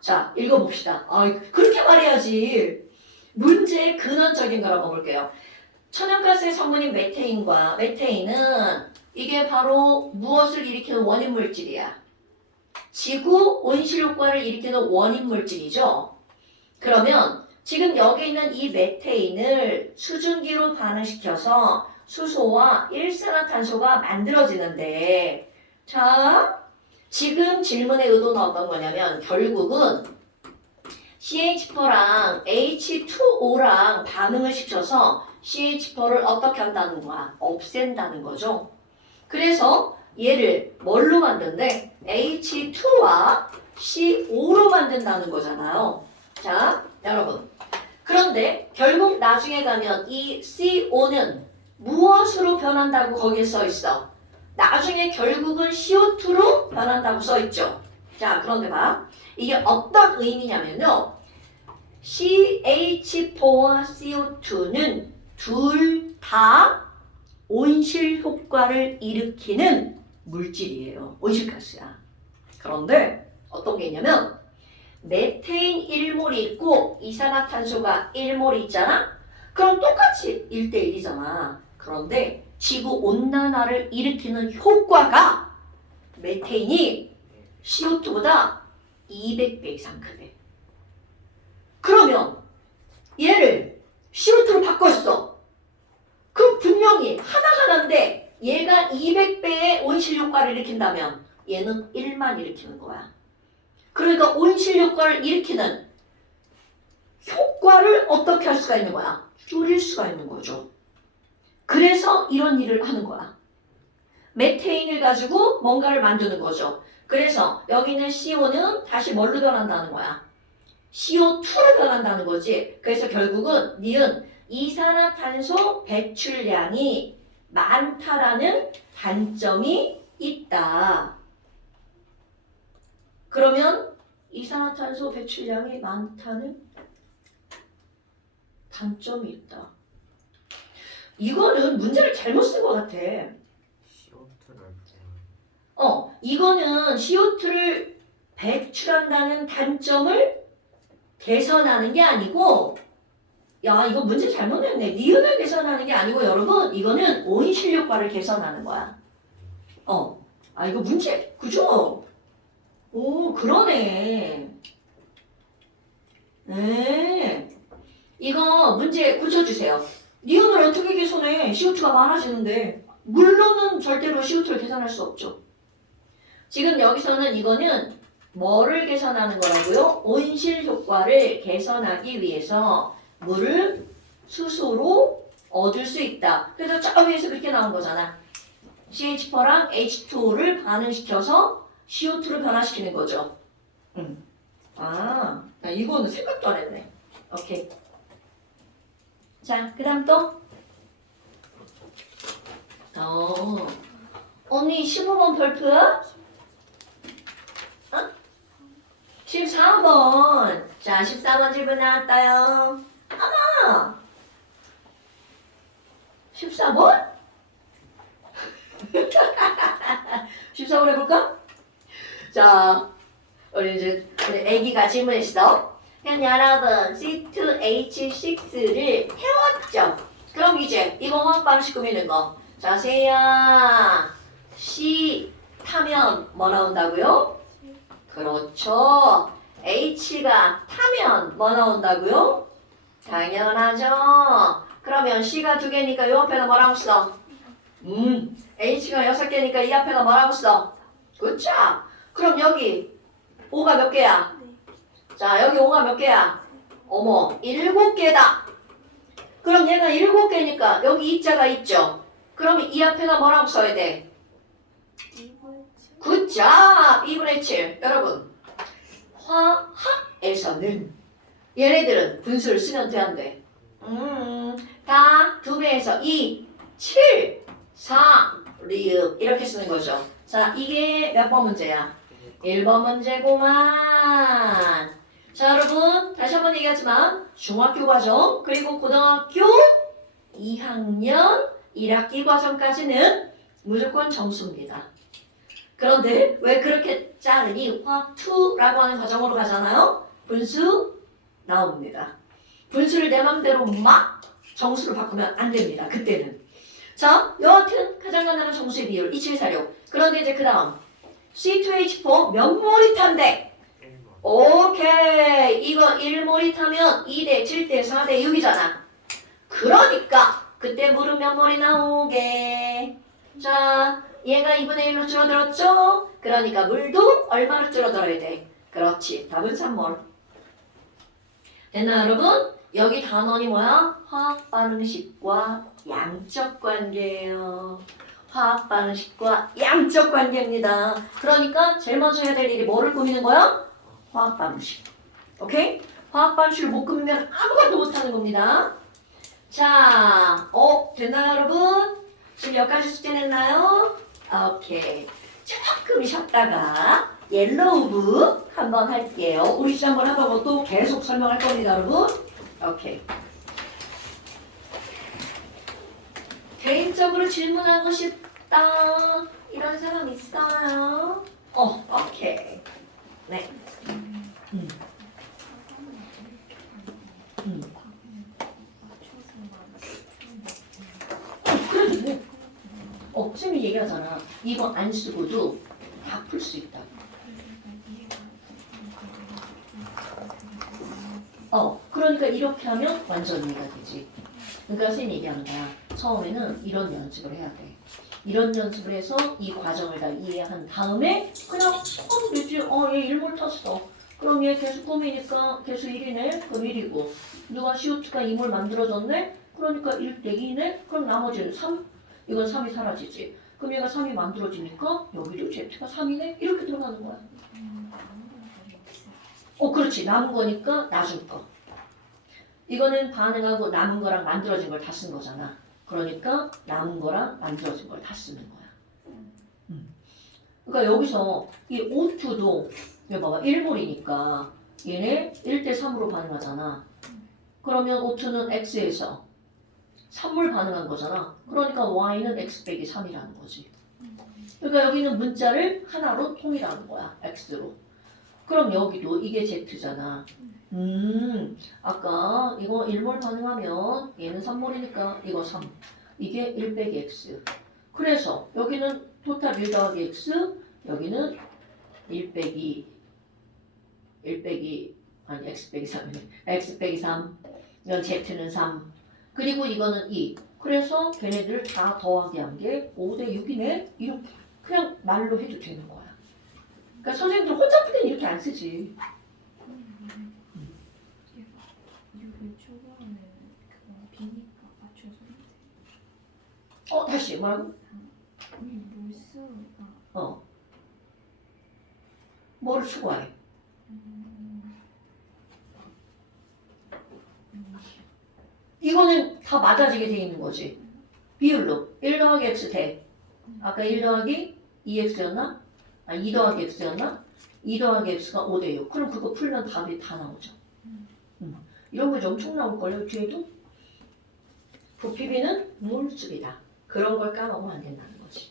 자, 읽어봅시다. 그렇게 말해야지. 문제의 근원적인 걸 한번 볼게요. 천연가스의 성분인 메테인은 이게 바로 무엇을 일으키는 원인 물질이야? 지구 온실효과를 일으키는 원인 물질이죠. 그러면 지금 여기 있는 이 메테인을 수증기로 반응시켜서 수소와 일산화탄소가 만들어지는데, 자, 지금 질문의 의도는 어떤 거냐면 결국은 CH4랑 H2O랑 반응을 시켜서 CH4를 어떻게 한다는 거야? 없앤다는 거죠. 그래서 얘를 뭘로 만든대? H2와 C5로 만든다는 거잖아요. 자, 여러분. 그런데 결국 나중에 가면 이 CO는 무엇으로 변한다고 거기에 써 있어? 나중에 결국은 CO2로 변한다고 써 있죠. 자, 그런데 봐. 이게 어떤 의미냐면요. CH4와 CO2는 둘 다 온실 효과를 일으키는 물질이에요. 온실가스야. 그런데 어떤 게 있냐면 메테인 1몰이 있고 이산화탄소가 1몰이 있잖아? 그럼 똑같이 1대1이잖아. 그런데 지구 온난화를 일으키는 효과가 메테인이 CO2보다 200배 이상 크대. 그러면 얘를 CO2로 바꿨어. 그럼 분명히 하나하나인데 얘가 200배의 온실 효과를 일으킨다면 얘는 1만 일으키는 거야. 그러니까 온실 효과를 일으키는 효과를 어떻게 할 수가 있는 거야? 줄일 수가 있는 거죠. 그래서 이런 일을 하는 거야. 메테인을 가지고 뭔가를 만드는 거죠. 그래서 여기 있는 CO는 다시 뭘로 변한다는 거야? CO2로 변한다는 거지. 그래서 결국은 니은 이산화탄소 배출량이 많다라는 단점이 있다. 그러면 이산화탄소 배출량이 많다는 단점이 있다. 이거는 문제를 잘못 쓴 것 같아. CO2를 이거는 CO2를 배출한다는 단점을 개선하는 게 아니고, 야, 이거 문제 잘못 냈네. 니은을 개선하는 게 아니고, 여러분, 이거는 온실 효과를 개선하는 거야. 이거 문제, 그죠? 오, 그러네. 네. 이거 문제 고쳐주세요. 니은을 어떻게 개선해? CO2가 많아지는데. 물론은 절대로 CO2를 개선할 수 없죠. 지금 여기서는 이거는 뭐를 개선하는 거라고요? 온실 효과를 개선하기 위해서 물을 수소로 얻을 수 있다. 그래서 저 위에서 그렇게 나온 거잖아. CH4랑 H2O를 반응시켜서 CO2를 변화시키는 거죠. 이거는 생각도 안 했네. 오케이. 자, 그 다음 또? 언니 15번 별표야? 14번. 자, 14번 질문 나왔어요. 14번? 14번 해볼까? 자, 우리 애기가 질문했어. 그럼 여러분, C2H6를 태웠죠? 그럼 이제 이거 화학방식 꾸미는 거. 자, 세야. C 타면 뭐 나온다고요? 그렇죠. H가 타면 뭐 나온다고요? 당연하죠. 그러면 C가 2개니까 이 앞에는 뭐라고 써? H가 6개니까 이 앞에는 뭐라고 써? 그쵸? 그럼 여기 O가 몇 개야? 자, 여기 O가 몇 개야? 어머, 7개다. 그럼 얘가 7개니까 여기 이자가 있죠? 그러면 이 앞에가 뭐라고 써야 돼? 굿잡! 2분의 7. 여러분, 화학에서는 얘네들은 분수를 쓰면 돼, 안 돼? 다 2배에서 2, 7, 4, 리읍 이렇게 쓰는 거죠. 자, 이게 몇 번 문제야? 1번 문제고만. 자, 여러분 다시 한번 얘기하지만 중학교 과정 그리고 고등학교 2학년 1학기 과정까지는 무조건 점수입니다. 그런데 왜 그렇게 자르니 화투라고 하는 과정으로 가잖아요. 분수 나옵니다. 분수를 내 맘대로 막 정수를 바꾸면 안 됩니다. 그때는. 자, 여하튼 가장 간단한 정수의 비율 2746. 그런데 이제 그 다음 C2H4 몇 모리탄데? 1번. 오케이. 이거 1모리타면 2대 7대 4대 6이잖아. 그러니까 그때 물은 몇 몰이 나오게. 자, 얘가 2분의 1로 줄어들었죠? 그러니까 물도 얼마로 줄어들어야 돼? 그렇지. 답은 3몰. 됐나 여러분? 여기 단원이 뭐야? 화학 반응식과 양적 관계예요. 화학 반응식과 양적 관계입니다. 그러니까 제일 먼저 해야 될 일이 뭐를 꾸미는 거야? 화학 반응식. 오케이? 화학 반응식을 못 꾸미면 아무것도 못하는 겁니다. 자, 됐나요 여러분? 지금 여기까지 숙제냈나요? 오케이. 조금 쉬었다가 옐로우북 한번 할게요. 우리 지난번에 한번 또 계속 설명할 겁니다 여러분. 오케이. 개인적으로 질문하고 싶다. 이런 사람 있어요? 오케이. 네. 그래도 돼. 선생님이 얘기하잖아. 이거 안 쓰고도 다 풀 수 있다. 그러니까 이렇게 하면 완전 이해가 되지. 그러니까 선생님이 얘기하는 거야. 처음에는 이런 연습을 해야 돼. 이런 연습을 해서 이 과정을 다 이해한 다음에 그냥 하면 되지. 얘 일몰 탔어. 그럼 얘 개수 꿈이니까 개수 1이네. 그럼 1이고. 누가 CO2가 2몰 만들어졌네. 그러니까 1 떼기 2네. 그럼 나머지는 3. 이건 3이 사라지지. 그럼 얘가 3이 만들어지니까 여기도 Z가 3이네. 이렇게 들어가는 거야. 그렇지. 남은 거니까 나중 거. 이거는 반응하고 남은 거랑 만들어진 걸 다 쓴 거잖아. 그러니까 남은 거랑 만들어진 걸 다 쓰는 거야. 그러니까 여기서 이 O2도 여기 봐봐. 1몰이니까 얘네 1대3으로 반응하잖아. 그러면 O2는 X에서 3몰 반응한 거잖아. 그러니까 Y는 X 빼기 3이라는 거지. 그러니까 여기는 문자를 하나로 통일하는 거야. X로. 그럼 여기도 이게 Z잖아. 아까 이거 1몰 반응하면 얘는 3몰이니까 이거 3. 이게 1 빼기 X. 그래서 여기는 토탈 1 더하기 X, 여기는 1 빼기 X 빼기 3이네. X 빼기 3. 이건 Z는 3. 그리고 이거는 2. 그래서 걔네들 다 더하기 한 게 5대 6이네. 이렇게 그냥 말로 해도 되는 거야. 그러니까 선생님들 혼자 풀 때는 이렇게 안 쓰지. 이걸 초과하면 그거 비니까 맞춰서 다시 뭐라고? 몰수가 뭐를 추구해? 이거는 다 맞아지게 돼 있는 거지. 비율로 1 더하기 X 대. 아까 1 더하기 2X였나? 2 더하기 X였나? 2 더하기 X가 5대 6. 그럼 그거 풀면 답이 다 나오죠. 이런 거 엄청 나올걸요, 뒤에도? 부피비는 물수비다. 그런 걸 까먹으면 안 된다는 거지.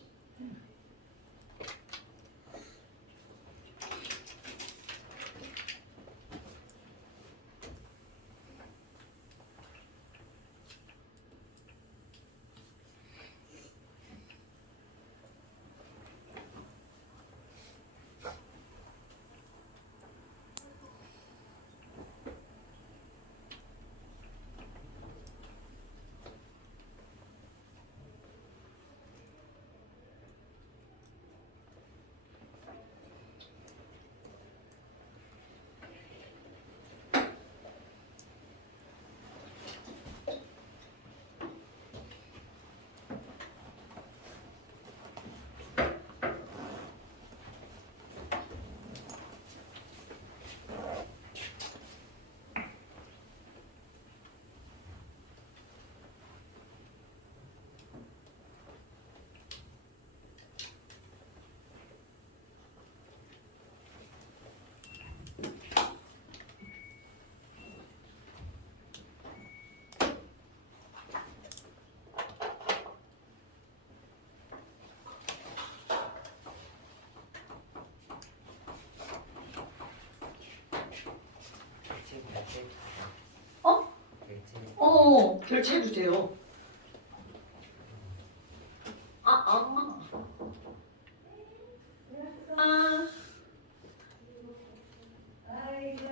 결제해도 돼요.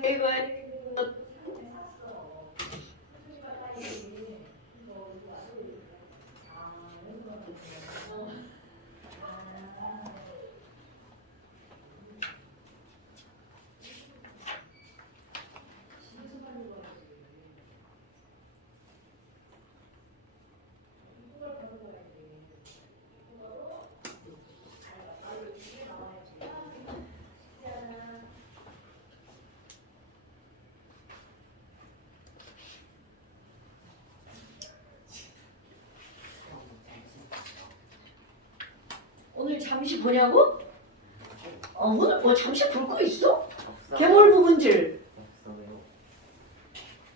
이거 오늘 잠시 보냐고? 오늘 뭐 잠시 볼 거 있어? 개몰 부분질.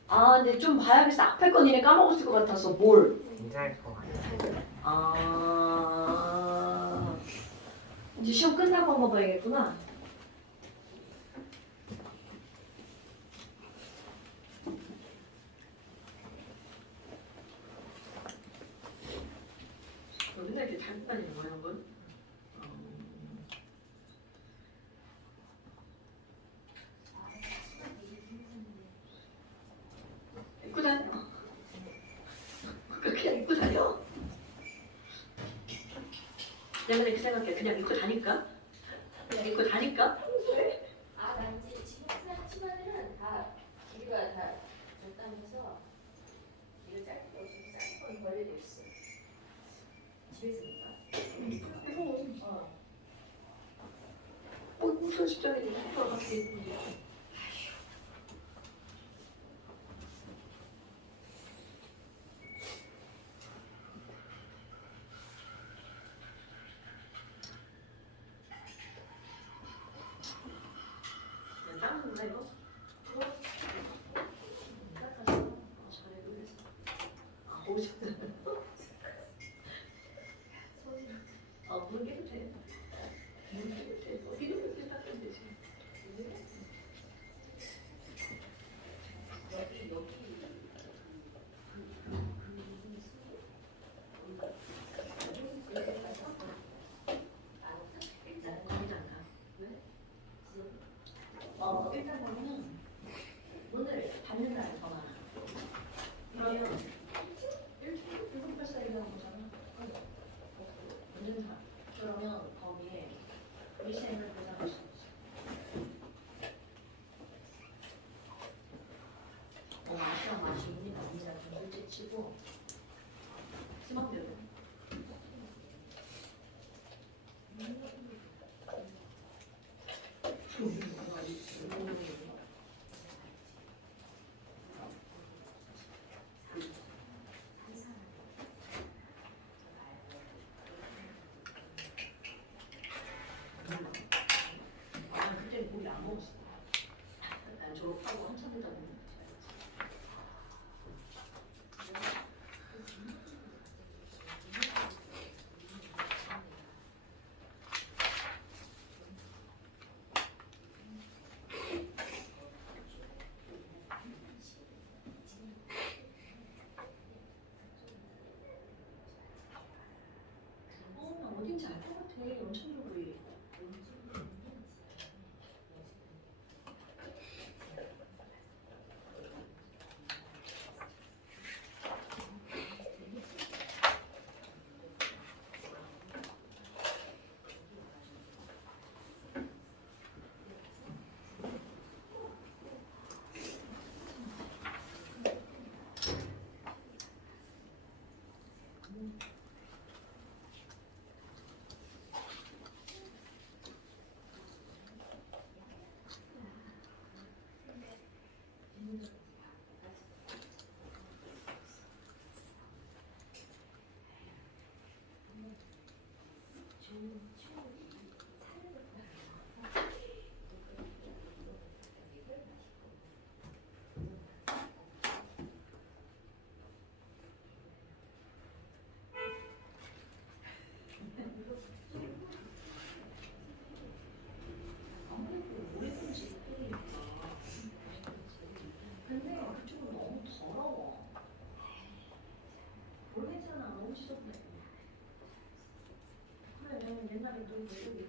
없어요. 근데 좀 봐야겠어. 앞에 건 이네 까먹었을 것 같아서 뭘. 괜찮을 것 같아요. 아, 이제 시험 끝나고 한번 봐야겠구나. 맨날 이렇게 달고 다니는 거야, 이건? 입고 다녀. 그냥 입고 다녀. 내가 이렇게 생각해. 그냥 입고 다닐까? 그냥 입고 다닐까? 아, 난 이제 지금 치마들은 다 길이가 다 적당해서 이거 짧고 지금 짧은 걸려져 있어. 집에서 입까? 무슨 직장에 누가 같이 있는지. 다른 거 이거? 아, 오셨. 물개도 돼. 물개도 돼. 어디도 그렇게 닦으면 되지. 일단 보면은 오늘 받는 날이 더 많아. 그러면 1984이라고 보잖아. 완전 다. 그러면 거기에 위생을 보장할 수 있어. 아시아 마시니까 언니가 좀 일찍 치고 스마트로. 그때 물이 안 먹었어. 난 졸업하고 한참 되다 보니. 어딘지 알 것 같아. 연천도구이. 근데 그쪽은 너무 더러워. 모르겠잖아. 너무 지저분해. 그래, 저는 옛날에 또 이렇게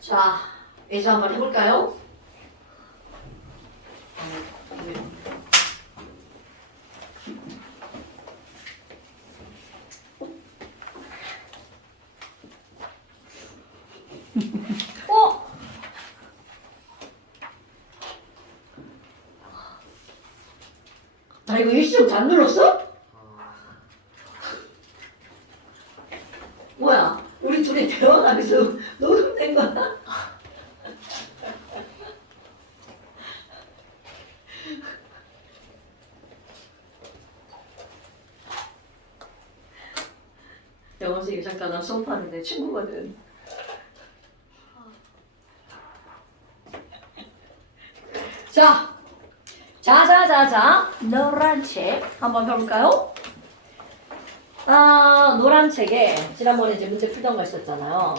자, 예제 한번 해볼까요? 자, 이거 일시정지 안 눌렀어? 뭐야? 우리 둘이 대화하면서 녹음된 거야? 영어 선생님 잠깐 나 수업하는 내 친구거든. 자, 노란 책 한번 펴볼까요? 노란 책에 지난번에 이제 문제 풀던 거 있었잖아요.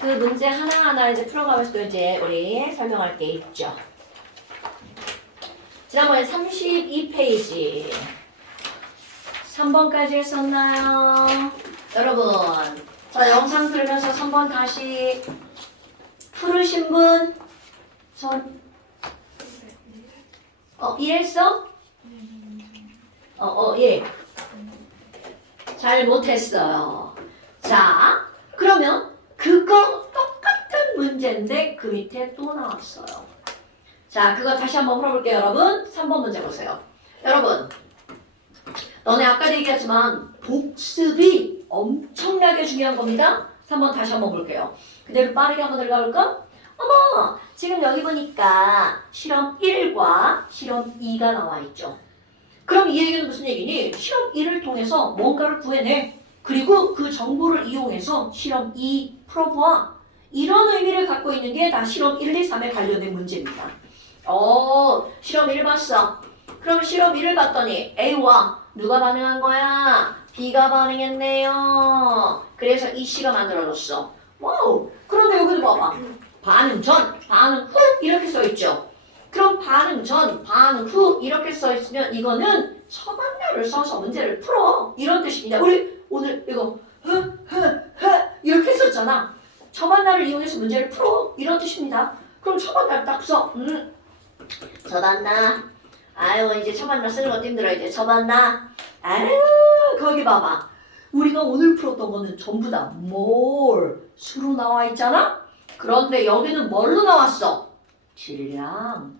그 문제 하나하나 이제 풀어가면서 이제 우리 설명할 게 있죠. 지난번에 32페이지 3번까지 했었나요? 여러분, 자, 영상 들으면서 3번 다시 풀으신 분? 이해했어? 예. 잘 못했어요. 자, 그러면 그거 똑같은 문제인데 그 밑에 또 나왔어요. 자, 그거 다시 한번 풀어볼게요, 여러분. 3번 문제 보세요. 여러분, 너네 아까도 얘기했지만 복습이 엄청나게 중요한 겁니다. 3번 다시 한번 볼게요. 그대로 빠르게 한번 들어가 볼까? 어머, 지금 여기 보니까 실험 1과 실험 2가 나와 있죠. 그럼 이 얘기는 무슨 얘기니? 실험 1을 통해서 뭔가를 구해내. 그리고 그 정보를 이용해서 실험 2 풀어보아. 이런 의미를 갖고 있는 게 다 실험 1, 2, 3에 관련된 문제입니다. 실험 1 봤어. 그럼 실험 1을 봤더니 A와 누가 반응한 거야? B가 반응했네요. 그래서 이 C가 만들어졌어. 와우. 그런데 여기도 봐봐. 반응 전, 반응 후 이렇게 써있죠. 그럼 반응 전, 반응 후 이렇게 써있으면 이거는 처방렬을 써서 문제를 풀어. 이런 뜻입니다. 우리 오늘 이거 이렇게 썼잖아. 처방렬을 이용해서 문제를 풀어. 이런 뜻입니다. 그럼 처방렬 딱 써. 저봤나? 아유, 이제 처방렬 쓰는 것도 힘들어. 이제 저봤나? 아유, 거기 봐봐. 우리가 오늘 풀었던 거는 전부 다 수로 나와 있잖아? 그런데 여기는 뭘로 나왔어? 질량.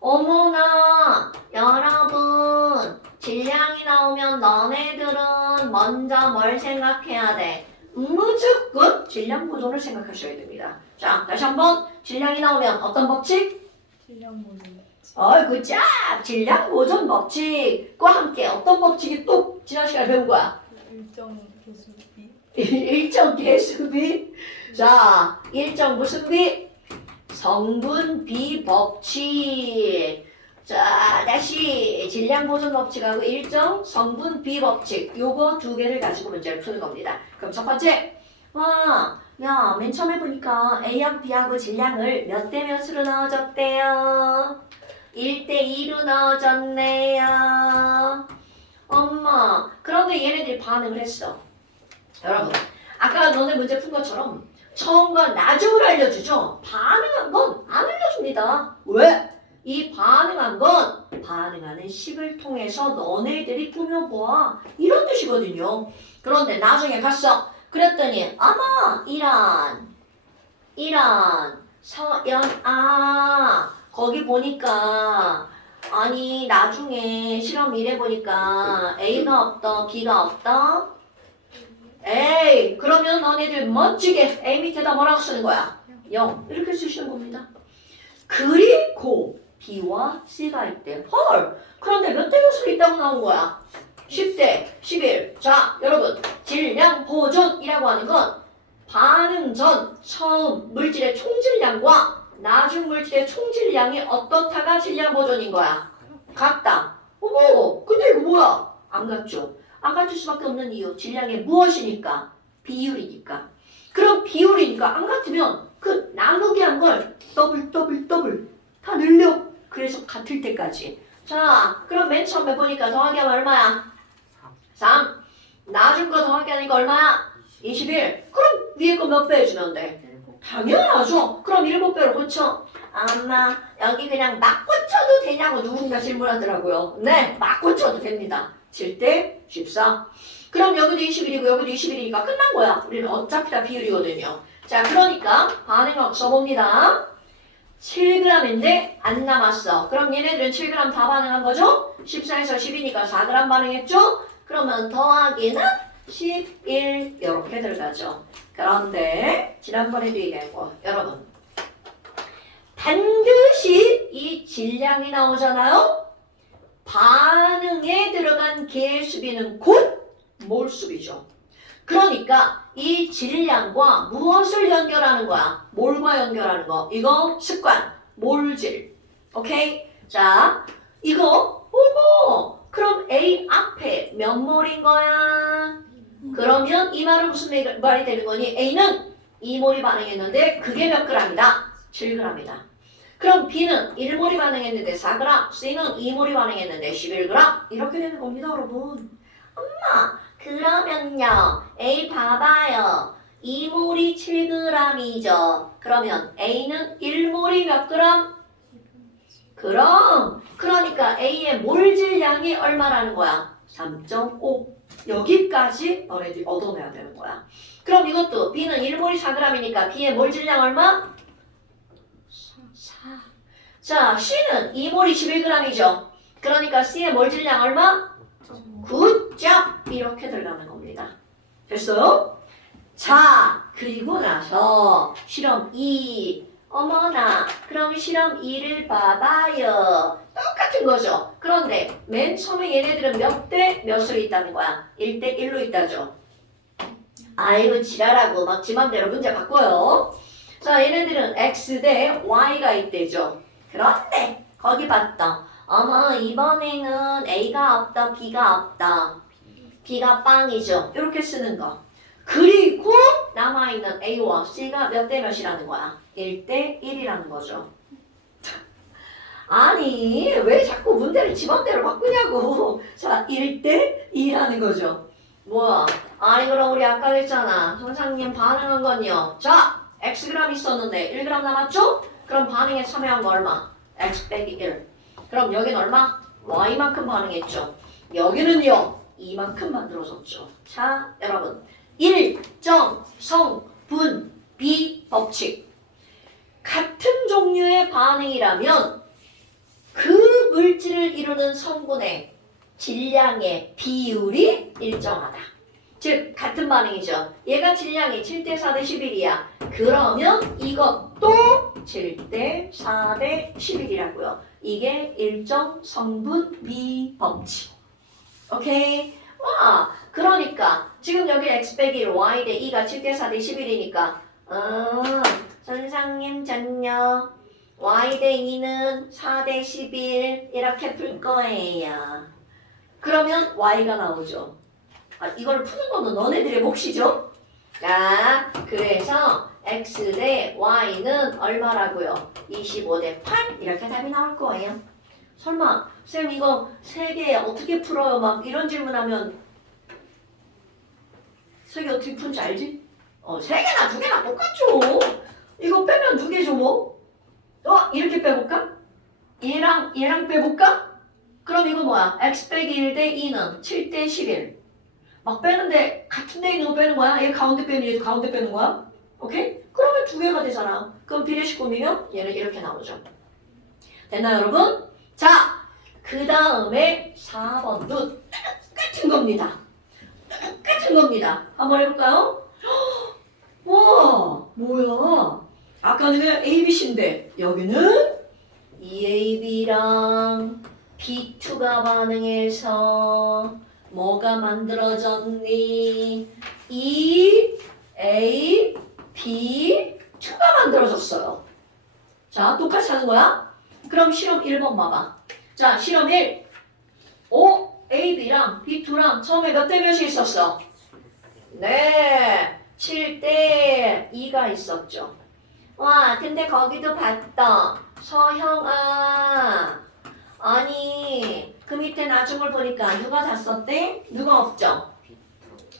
어머나, 여러분, 질량이 나오면 너네들은 먼저 뭘 생각해야 돼? 무조건 질량 보존을 생각하셔야 됩니다. 자, 다시 한번 질량이 나오면 어떤 법칙? 질량 모델. 굿잡! 질량 보존 법칙과 함께 어떤 법칙이 또 지난 시간에 배운 거야? 일정 개수비. 일정 개수비. 자, 일정 무슨 비? 성분 비 법칙. 자, 다시 질량 보존 법칙하고 일정 성분 비 법칙. 요거 두 개를 가지고 문제를 푸는 겁니다. 그럼 첫 번째. 야, 맨 처음에 보니까 A하고 B하고 질량을 몇 대 몇으로 넣어줬대요? 1대2로 넣어줬네요. 엄마, 그런데 얘네들이 반응을 했어. 여러분, 아까 너네 문제 푼 것처럼 처음과 나중을 알려주죠. 반응한 건 안 알려줍니다. 왜? 이 반응한 건 반응하는 식을 통해서 너네들이 꾸며보아. 이런 뜻이거든요. 그런데 나중에 갔어. 그랬더니 어머, 이런 서연아, 거기 보니까 아니 나중에 실험 1에 보니까 A가 없다, B가 없다. 에이, 그러면 너네들 멋지게 A 밑에다 뭐라고 쓰는 거야? 0 이렇게 쓰시는 겁니다. 그리고 B와 C가 있대. 헐, 그런데 몇 대 몇으로 있다고 나온 거야? 10대 11. 자, 여러분, 질량 보존이라고 하는 건 반응 전 처음 물질의 총질량과 나중 물질의 총질량이 어떻다가 질량 보존인 거야? 같다. 어머, 근데 이거 뭐야? 안 같죠? 안 같을 수밖에 없는 이유. 질량의 무엇이니까? 비율이니까. 그럼 비율이니까 안 같으면 그 나누기 한 걸 더블 다 늘려. 그래서 같을 때까지. 자, 그럼 맨 처음에 보니까 더하기 하면 얼마야? 3. 나중 거 더하기 하니까 얼마야? 21. 그럼 위에 거 몇 배 해주면 돼? 당연하죠. 그럼 7배로 고쳐. 엄마, 여기 그냥 막 고쳐도 되냐고 누군가 질문하더라고요. 네, 막 고쳐도 됩니다. 7대 14. 그럼 여기도 21이고 여기도 21이니까 끝난 거야. 우리는 어차피 다 비율이거든요. 자, 그러니까 반응하고 써봅니다. 7g인데 안 남았어. 그럼 얘네들은 7g 다 반응한 거죠? 14에서 10이니까 4g 반응했죠? 그러면 더하기는 11 이렇게 들어가죠. 그런데 지난번에도 얘기했고 여러분 반드시 이 질량이 나오잖아요. 반응에 들어간 개의 수비는 곧 몰수비죠. 그러니까 이 질량과 무엇을 연결하는 거야? 몰과 연결하는 거. 이거 습관. 몰질. 오케이? 자, 이거 어머 그럼 A 앞에 몇 몰인 거야? 그러면 이 말은 무슨 말이 되는 거니? A는 2몰이 반응했는데 그게 몇 g이다? 7g이다. 그럼 B는 1몰이 반응했는데 4g, C는 2몰이 반응했는데 11g 이렇게 되는 겁니다, 여러분. 엄마, 그러면요. A 봐봐요. 2몰이 7g이죠. 그러면 A는 1몰이 몇 g? 그러니까 A의 몰질량이 얼마라는 거야? 3.5. 여기까지 너네들이 얻어내야 되는 거야. 그럼 이것도 B는 1몰이 4g이니까 B의 몰질량 얼마? 4. 자, C는 2몰이 11g이죠. 그러니까 C의 몰질량 얼마? 9점. 이렇게 들어가는 겁니다. 됐어요? 자, 그리고 나서 실험 2. 어머나, 그럼 실험 2를 봐봐요. 똑같은 거죠. 그런데 맨 처음에 얘네들은 몇 대 몇으로 있다는 거야? 1대 1로 있다죠. 아이고 지랄하고 막 지 맘대로 문제 바꿔요. 자, 얘네들은 X 대 Y가 있대죠. 그런데 거기 봤다. 어머 이번에는 A가 없다 B가 없다. B가 빵이죠. 이렇게 쓰는 거. 그리고 남아있는 A와 C가 몇 대 몇이라는 거야? 1대 1이라는 거죠. 아니 왜 자꾸 문제를 지 맘대로 바꾸냐고. 자 1대 2라는 거죠. 뭐야? 아니 그럼 우리 아까 했잖아. 선생님 반응한 건요. 자 Xg 있었는데 1g 남았죠? 그럼 반응에 참여한 거 얼마? X 빼기 1. 그럼 여긴 얼마? Y만큼 반응했죠. 여기는요. 이만큼 만들어졌죠. 자 여러분 일정 성분 비 법칙. 같은 종류의 반응이라면 그 물질을 이루는 성분의 질량의 비율이 일정하다. 즉 같은 반응이죠. 얘가 질량이 7대 4대 11이야. 그러면 이것도 7대 4대 11이라고요. 이게 일정 성분 비법칙. 오케이? 와, 그러니까 지금 여기 x 빼기 1, y 대 2가 7대 4대 11이니까 선생님 전요 y 대 2는 4대 11 이렇게 풀 거예요. 그러면 y가 나오죠. 이걸 푸는 거는 너네들의 몫이죠. 자, 그래서 x 대 y는 얼마라고요? 25 대 8 이렇게 답이 나올 거예요. 설마 쌤 이거 3개 어떻게 풀어요? 막 이런 질문하면 3개 어떻게 푸는지 알지? 3개나 2개나 똑같죠. 이거 빼면 2개죠 뭐? 이렇게 빼볼까? 얘랑 빼볼까? 그럼 이거 뭐야? x 빼기 1 대 2는 7 대 11. 막 빼는데 같은 데 있는 거 빼는 거야? 얘 가운데 빼는 얘도 가운데 빼는 거야? 오케이? 그러면 2개가 되잖아. 그럼 비례식 꾸미면 얘는 이렇게 나오죠. 됐나요 여러분? 자, 그 다음에 4번도 똑같은 겁니다. 똑같은 겁니다. 한번 해볼까요? 와, 뭐야? 아까는 그냥 ABC인데 여기는 EAB랑 B2가 반응해서 뭐가 만들어졌니? EA, B2가 만들어졌어요. 자, 똑같이 하는 거야? 그럼 실험 1번 봐봐. 자, 실험 1. AB랑 B2랑 처음에 몇 대 몇이 있었어? 네, 7대 2가 있었죠. 와, 근데 거기도 봤다. 서형아. 아니, 그 밑에 나중을 보니까 누가 다 썼대? 누가 없죠?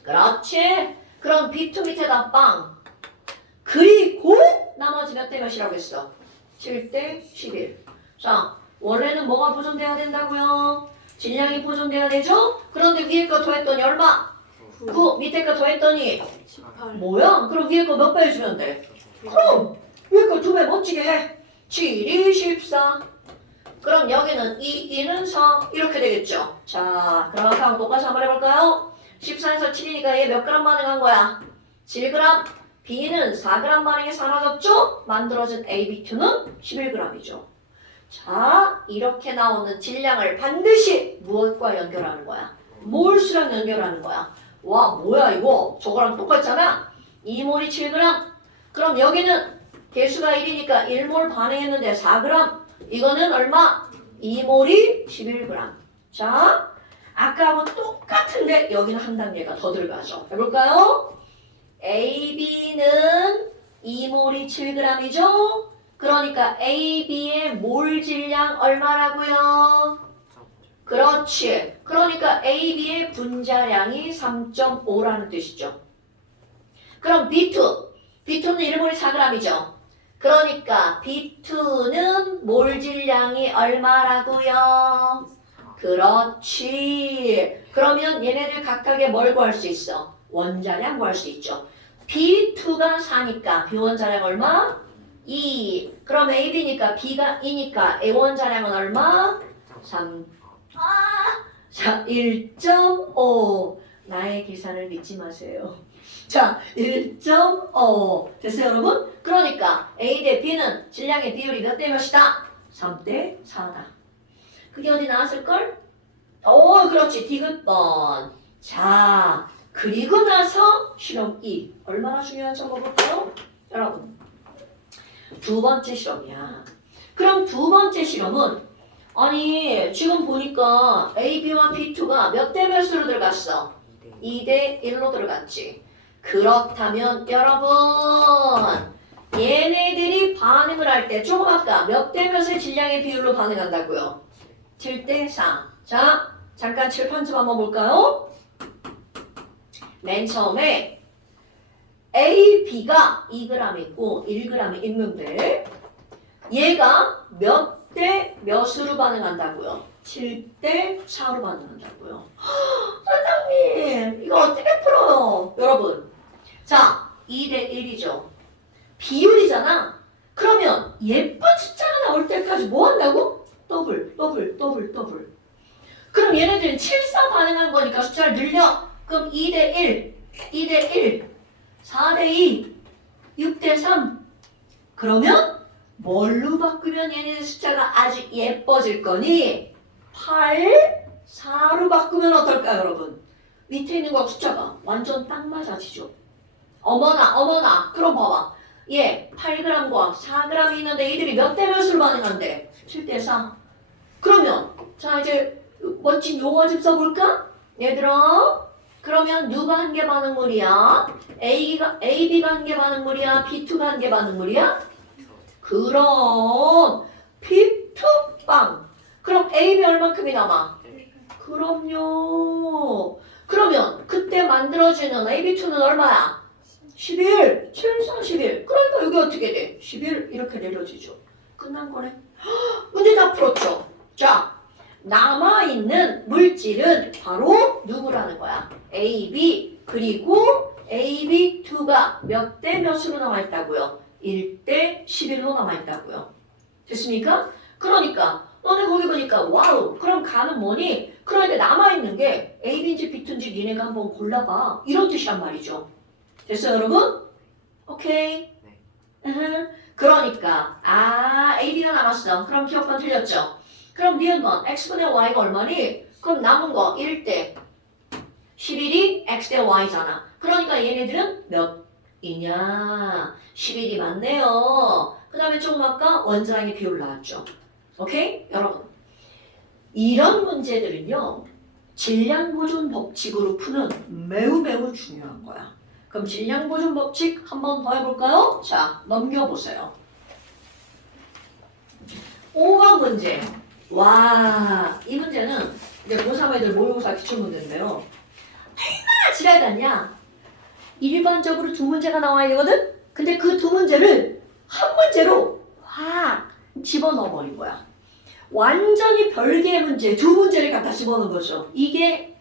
그렇지. 그럼 B2 밑에다 빵. 그리고 나머지 몇 대 몇이라고 했어? 7대 11. 자, 원래는 뭐가 보존돼야 된다고요? 질량이 보존돼야 되죠? 그런데 위에 거 더했더니 얼마? 9. 밑에 거 더했더니 18. 뭐야? 그럼 위에 거 몇 배 해주면 돼? 그럼 위에 거 2배 멋지게 해. 7이 14. 그럼 여기는 2, 2는 4 이렇게 되겠죠. 자, 그럼 똑같이 한번 해볼까요? 14에서 7이니까 얘 몇 그램 반응한 거야? 7g. B는 4g 반응이 사라졌죠? 만들어진 AB2는 11g이죠. 자, 이렇게 나오는 질량을 반드시 무엇과 연결하는 거야? 몰수랑 연결하는 거야. 와, 뭐야 이거? 저거랑 똑같잖아? 2몰이 7g. 그럼 여기는 개수가 1이니까 1몰 반응했는데 4g. 이거는 얼마? 2몰이 11g. 자, 아까하고 똑같은데 여기는 한 단계가 더 들어가죠. 해볼까요? AB는 2몰이 7g이죠? 그러니까 AB의 몰 질량 얼마라고요? 그렇지. 그러니까 AB의 분자량이 3.5라는 뜻이죠. 그럼 B2. B2는 1몰이 4g이죠. 그러니까 B2는 몰 질량이 얼마라고요? 그렇지. 그러면 얘네들 각각의 뭘 구할 수 있어? 원자량 구할 수 있죠. B2가 4니까 B 원자량 얼마? 2. 그럼 AB니까 B가 2니까 A 원자량은 얼마? 3. 자, 1.5. 나의 계산을 믿지 마세요. 자, 1.5. 됐어요, 여러분? 그러니까 A 대 B는 질량의 비율이 몇 대 몇이다? 3대 4다. 그게 어디 나왔을걸? 그렇지. 디귿번. 자, 그리고 나서 실험 2. 얼마나 중요한지 한번 볼까요? 여러분, 두 번째 실험이야. 그럼 두 번째 실험은 아니 지금 보니까 AB와 B2가 몇 대 몇으로 들어갔어? 2대 1로 들어갔지. 그렇다면 여러분 얘네들이 반응을 할 때 조금 아까 몇 대 몇의 질량의 비율로 반응한다고요? 7대 4. 자, 잠깐 칠판 좀 한번 볼까요? 맨 처음에 A, B가 2g 있고 1g 있는데 얘가 몇 대 몇으로 반응한다고요? 7대 4로 반응한다고요. 선생님 이거 어떻게 풀어요? 여러분 자 2대 1이죠. 비율이잖아. 그러면 예쁜 숫자가 나올 때까지 뭐 한다고? 더블. 그럼 얘네들은 7, 4 반응한 거니까 숫자를 늘려. 그럼 2대 1, 2대 1, 4대 2, 6대 3. 그러면 뭘로 바꾸면 얘네들 숫자가 아주 예뻐질 거니? 8, 4로 바꾸면 어떨까요, 여러분? 밑에 있는 거 숫자가 완전 딱 맞아지죠. 어머나. 그럼 봐봐. 얘 8g과 4g이 있는데 이들이 몇 대 몇으로 반응한대? 7대 4. 그러면 자 이제 멋진 용어 좀 써볼까? 얘들아 그러면 누가 한 개 반응물이야? AB가 한 개 반응물이야? B2가 한 개 반응물이야? 그럼 B2빵. 그럼 AB 얼마큼이 남아? 그럼요. 그러면 그때 만들어지는 AB2는 얼마야? 11, 7, 4, 11. 그러니까 여기 어떻게 돼? 11 이렇게 내려지죠. 끝난 거네. 문제 다 풀었죠? 자, 남아있는 물질은 바로 누구라는 거야? AB 그리고 AB2가 몇 대 몇으로 남아있다고요? 1대 11로 남아있다고요. 됐습니까? 그러니까 너네 거기 보니까 와우 그럼 가는 뭐니? 그러니까 남아있는 게 AB인지 B2인지 니네가 한번 골라봐. 이런 뜻이란 말이죠. 됐어요 여러분? 오케이. 그러니까 AB가 남았어. 그럼 기억번 틀렸죠? 그럼 니은번 x분의 y가 얼마니? 그럼 남은 거 1대 11이 x 대 y잖아. 그러니까 얘네들은 몇이냐? 11이 맞네요. 그 다음에 조금 아까 원자량의 비율 나왔죠. 오케이? 여러분 이런 문제들은요 질량보존 법칙으로 푸는 매우 중요한 거야. 그럼 질량보존 법칙 한 번 더 해볼까요? 자 넘겨보세요. 5번 문제. 와, 이 문제는 이제 고3 애들 모의고사 기출문제인데요. 얼마나 지랄 같냐? 일반적으로 두 문제가 나와야 되거든? 근데 그 두 문제를 한 문제로 확 집어넣어 버린 거야. 완전히 별개의 문제, 두 문제를 갖다 집어넣은 거죠. 이게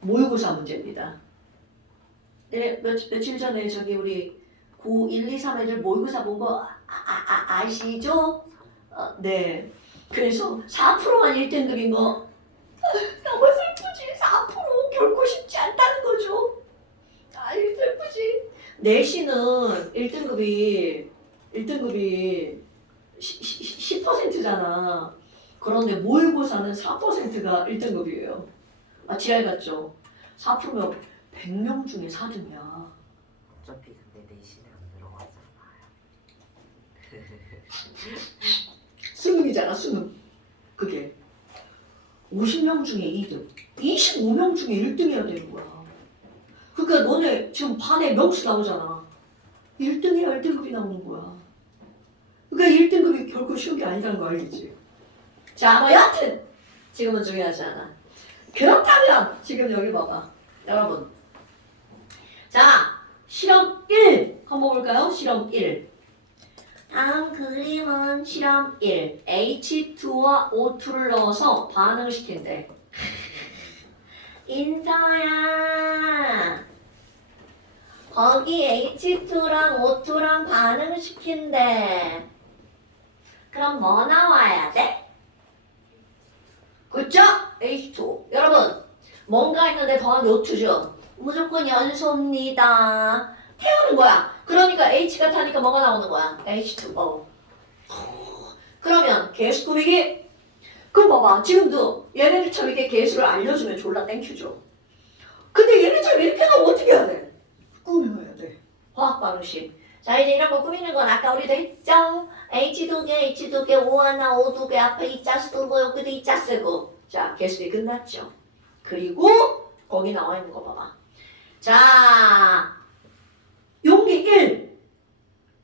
모의고사 문제입니다. 네, 며칠 전에 저기 우리 고 1, 2, 3 애들 모의고사 본 거 아시죠? 네. 그래서 4%만 1등급인 거 너무 슬프지. 4% 결코 쉽지 않다는 거죠. 아이 슬프지. 내신은 1등급이 10%잖아. 그런데 모의고사는 4%가 1등급이에요. 아 지랄 같죠? 4%면 100명 중에 4등이야. 어차피 근데 내신에 안 들어가잖아요. 수능이잖아 수능. 그게 50명 중에 2등, 25명 중에 1등이어야 되는 거야. 그러니까 너네 지금 반에 명수 나오잖아. 1등이야 1등급이 나오는 거야. 그러니까 1등급이 결코 쉬운 게 아니라는 거 알겠지? 자, 뭐 여하튼 지금은 중요하지 않아. 그렇다면 지금 여기 봐봐. 여러분. 자, 실험 1 한번 볼까요? 실험 1. 다음 그림은 실험 1. H2와 O2를 넣어서 반응을 시킨대. 인서야. 거기 H2랑 O2랑 반응을 시킨대. 그럼 뭐 나와야 돼? 그쵸? H2. 여러분, 뭔가 있는데 더하기 O2죠? 무조건 연소입니다. 태우는 거야. 그러니까 H가 타니까 뭐가 나오는 거야? H2O. 그러면 개수 꾸미기? 그럼 봐봐. 지금도 얘네들처럼 이렇게 개수를 알려주면 졸라 땡큐죠. 근데 얘네처럼 이렇게 나오면 어떻게 해야 돼? 꾸며야 돼. 화학 방식. 자 이제 이런 거 꾸미는 건 아까 우리도 했죠? H2개, H2개, O 하나, O 2개 앞에 이 자수 두고 여기도 이 자 쓰고. 자 개수비 끝났죠. 그리고 거기 나와 있는 거 봐봐. 자 용기 1.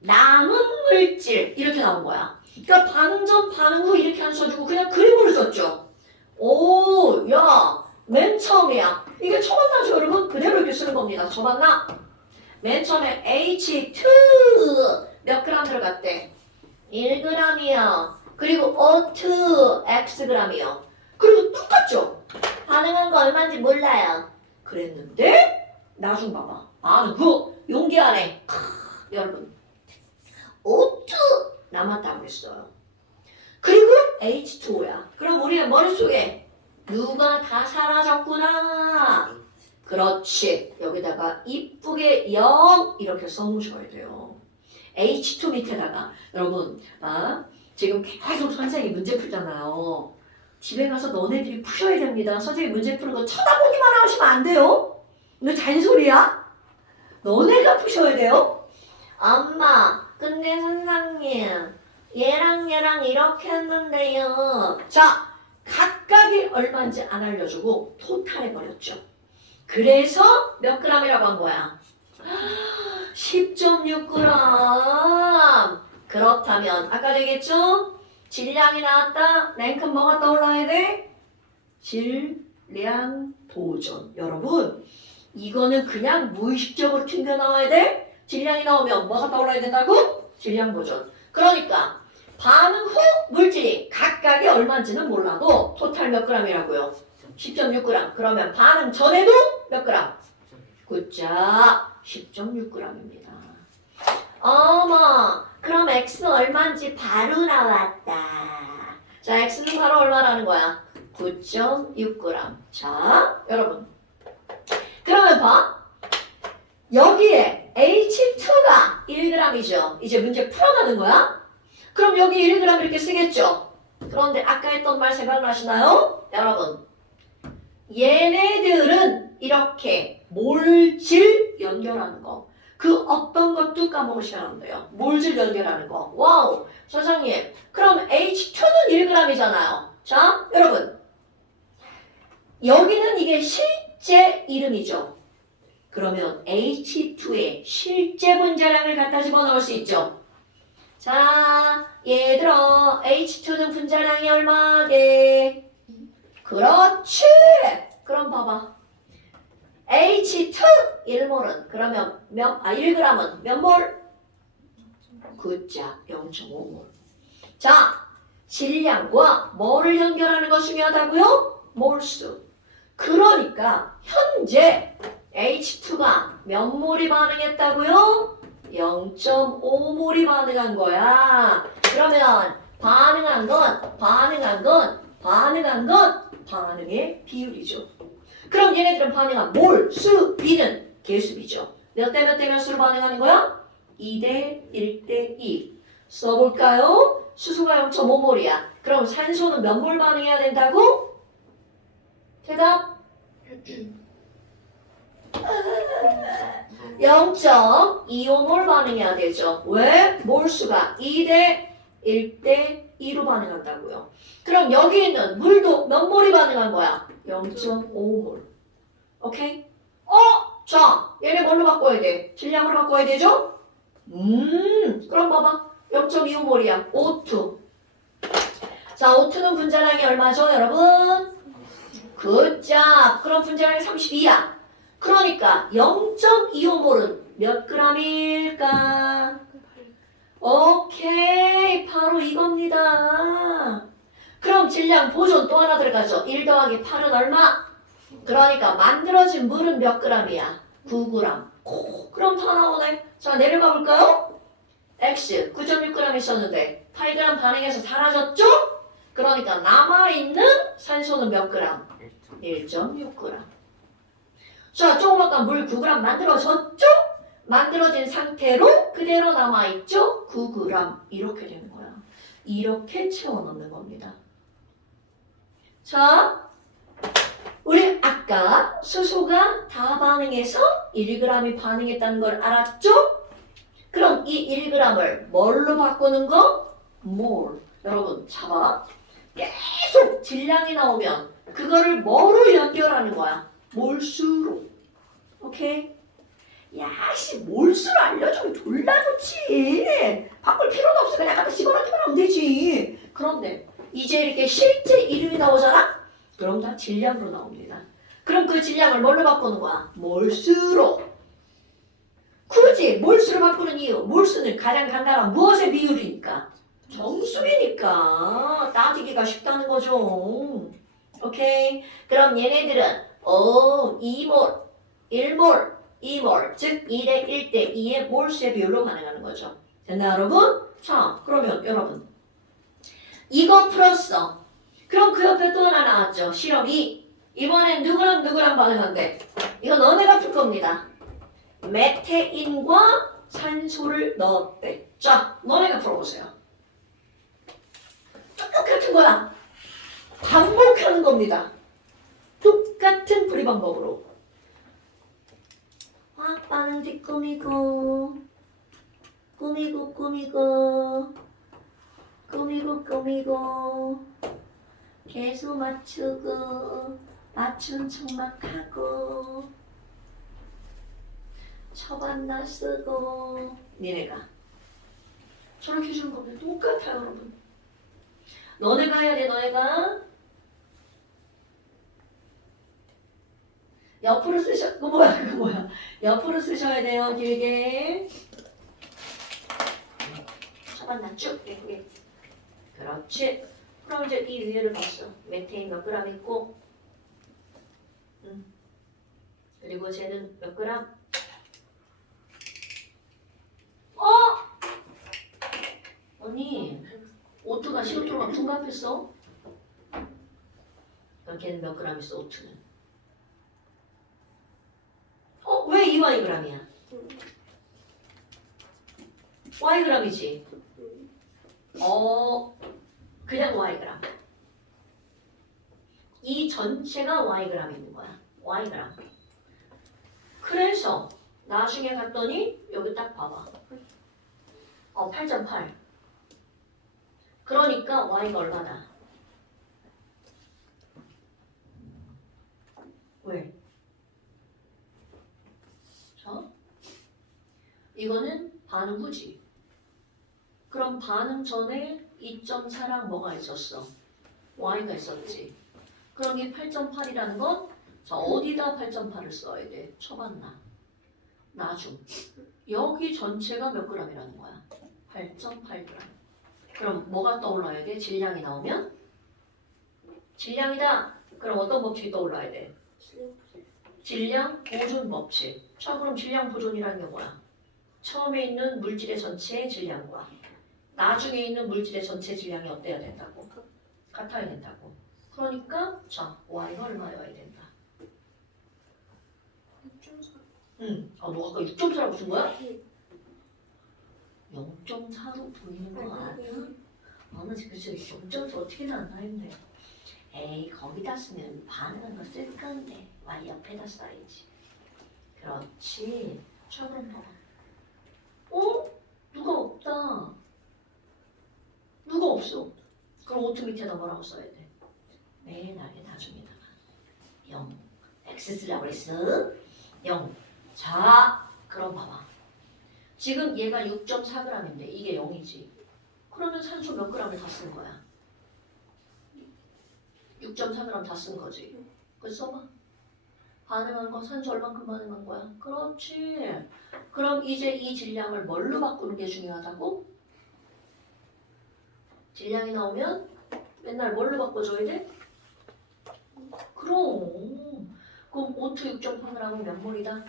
남은 물질 이렇게 나온 거야. 그러니까 반응 전 반응 후 이렇게 안 써주고 그냥 그림으로 줬죠. 오, 야, 맨 처음이야. 이게 처만나죠 여러분? 그대로 이렇게 쓰는 겁니다. 처만나. 맨 처음에 H2 몇 그램 들어갔대? 1g이요. 그리고 O2 Xg이요. 그리고 똑같죠? 반응한 거 얼마인지 몰라요. 그랬는데 나중 봐봐. 반응 후 용기 안에 여러분 O2 남았다고 했어요. 그리고 H2O야. 그럼 우리는 머릿속에 누가 다 사라졌구나. 그렇지. 여기다가 이쁘게 0 이렇게 써놓으셔야 돼요. H2 밑에다가 여러분 지금 계속 선생님이 문제 풀잖아요. 집에 가서 너네들이 푸셔야 됩니다. 선생님 문제 푸는 거 쳐다보기만 하시면 안 돼요. 이거 잔소리야? 너네가 푸셔야 돼요. 엄마 근데 선생님 얘랑 얘랑 이렇게 했는데요. 자 각각이 얼마인지 안 알려주고 토탈해버렸죠. 그래서 몇 g이라고 한 거야? 10.6g. 그렇다면 아까 얘기했죠? 질량이 나왔다. 랭크는 뭐가 떠올라야 돼? 질량 보존. 여러분 이거는 그냥 무의식적으로 튕겨 나와야 돼? 질량이 나오면 뭐가 떠올라야 된다고? 질량 보존. 그러니까 반응 후 물질이 각각이 얼마인지는 몰라도 토탈 몇 g이라고요? 10.6g. 그러면 반응 전에도 몇 g? 굿자 10.6g입니다. 어머 그럼 X 얼마인지 바로 나왔다. 자 X는 바로 얼마라는 거야? 9.6g. 자 여러분 그러면 봐. 여기에 H2가 1g이죠. 이제 문제 풀어가는 거야. 그럼 여기 1g 이렇게 쓰겠죠. 그런데 아까 했던 말 생각나시나요? 여러분 얘네들은 이렇게 몰질 연결하는 거. 그 어떤 것도 까먹으시면 안 돼요. 몰질 연결하는 거. 와우 선생님 그럼 H2는 1g이잖아요. 자 여러분 여기는 이게 실제 이름이죠. 그러면 H2의 실제 분자량을 갖다 집어넣을 수 있죠. 자 얘들아 H2는 분자량이 얼마게? 그렇지. 그럼 봐봐. H2 1몰은 그러면 1g은 몇 몰? 굿자 0.5몰. 자 질량과 뭐를 연결하는 거 중요하다고요? 몰수. 그러니까 현재 H2가 몇 몰이 반응했다고요? 0.5몰이 반응한 거야. 그러면 반응한 건 반응의 비율이죠. 그럼 얘네들은 반응한 몰, 수, 비는 개수비죠. 몇 대 몇 수로 반응하는 거야? 2대 1대 2. 써볼까요? 수소가 0.5몰이야. 그럼 산소는 몇 몰 반응해야 된다고? 대답 0.25몰 반응해야 되죠. 왜? 몰수가 2대 1대 2로 반응한다고요. 그럼 여기 있는 물도 몇 몰이 반응한 거야? 0.5몰. 오케이? 자, 얘네 뭘로 바꿔야 돼? 질량으로 바꿔야 되죠? 그럼 봐봐. 0.25몰이야. O2. 자, O2는 분자량이 얼마죠, 여러분? 굿잡. 그럼 분자량이 32야. 그러니까 0.25몰은 몇 g일까? 오케이. 바로 이겁니다. 그럼 질량 보존 또 하나 들어가죠. 1 더하기 8은 얼마? 그러니까 만들어진 물은 몇 g이야? 9g. 그럼 다 나오네. 자, 내려가 볼까요? X 9.6g 있었는데 8g 반응해서 사라졌죠? 그러니까 남아있는 산소는 몇 g? 1.6g. 자, 조금 아까 물 9g 만들어졌죠? 만들어진 상태로 그대로 남아있죠? 9g. 이렇게 되는 거야. 이렇게 채워넣는 겁니다. 자, 우리 아까 수소가 다 반응해서 1g이 반응했다는 걸 알았죠? 그럼 이 1g을 뭘로 바꾸는 거? 몰. 여러분 잡아. 계속 질량이 나오면 그거를 뭐로 연결하는 거야? 몰수로. 오케이? 야씨 몰수를 알려주면 졸라 좋지. 바꿀 필요도 없어. 그냥 갖다 집어넣기만 하면 되지. 그런데 이제 이렇게 실제 이름이 나오잖아? 그럼 다 질량으로 나옵니다. 그럼 그 질량을 뭘로 바꾸는 거야? 몰수로. 굳이 몰수로 바꾸는 이유. 몰수는 가장 간단한 무엇의 비율이니까? 정수이니까 따지기가 쉽다는 거죠. 오케이? 그럼 얘네들은 2몰, 1몰, 2몰, 즉 2대 1대 2의 몰수의 비율로 반응하는 거죠. 됐나 여러분? 자, 그러면 여러분 이거 풀었어. 그럼 그 옆에 또 하나 나왔죠. 실험 2. 이번엔 누구랑 반응한대? 이거 너네가 풀 겁니다. 메테인과 산소를 넣었대. 자, 너네가 풀어보세요. 똑같은 거야. 반복하는 겁니다. 똑같은 풀이 방법으로. 화학반응 뒷꾸미고 꾸미고 개수 맞추고 맞춘 척막하고 처반나 쓰고 니네가 저렇게 해주는 겁니다. 똑같아요 여러분. 너네가 해야 돼. 너네가 옆으로 쓰셔. 그거 뭐야 옆으로 쓰셔야 돼요. 길게 처반나 쭉 예쁘게. 그렇지. 그럼 이제 이 위에를 봤어. 메테인 몇 그램 있고 그리고 쟤는 몇 그램? 언니 오트가 CO2랑 둔갑했어? 그럼 걔는 몇 그램 있어 오트는? 왜 2Yg이야? Yg이지? 그냥 Yg. 이 전체가 Yg 있는 거야. Yg. 그래서 나중에 갔더니 여기 딱 봐봐. 8.8. 그러니까 Y가 얼마나? 왜? 자, 이거는 반응 후지. 그럼 반응 전에 2.4랑 뭐가 있었어? Y가 있었지. 그럼 이 8.8이라는 건 자, 어디다 8.8을 써야 돼? 초반나. 나중. 여기 전체가 몇 g이라는 거야? 8.8g. 그럼 뭐가 떠올라야 돼? 질량이 나오면? 질량이다. 그럼 어떤 법칙이 떠올라야 돼? 질량 보존 법칙. 자, 그럼 질량 보존이라는 게 뭐야? 처음에 있는 물질의 전체의 질량과 나중에 있는 물질의 전체 질량이 어때야 된다고? 같아야 된다고. 그러니까 자, y가 얼마여야 된다. 6.4. 응. 아, 너 아까 6.4라고 쓴 거야? 0.4로 보이는 거 아니야? 나는 지금 0.4 어떻게 나왔나 했네. 에이, 거기다 쓰면 반응한 거 쓸 건데 y 옆에다 써야지. 그렇지. 자, 그럼 봐봐. 어? 누가 없다. 누가 없어. 그럼 오트 밑에다 뭐라고 써야 돼? 맨 아래 나중에다가 0. x 쓰라고 그랬어. 0. 자, 그럼 봐봐. 지금 얘가 6.4g인데 이게 0이지. 그러면 산소 몇 g을 다 쓴 거야? 6.4g 다 쓴 거지. 그래서 써봐. 반응한 거 산소 얼만큼 반응한 거야? 그렇지. 그럼 이제 이 질량을 뭘로 바꾸는 게 중요하다고? 질량이 나오면 맨날 뭘로 바꿔줘야 돼? 그럼. 그럼 O2 6.8g은 몇 몰이다?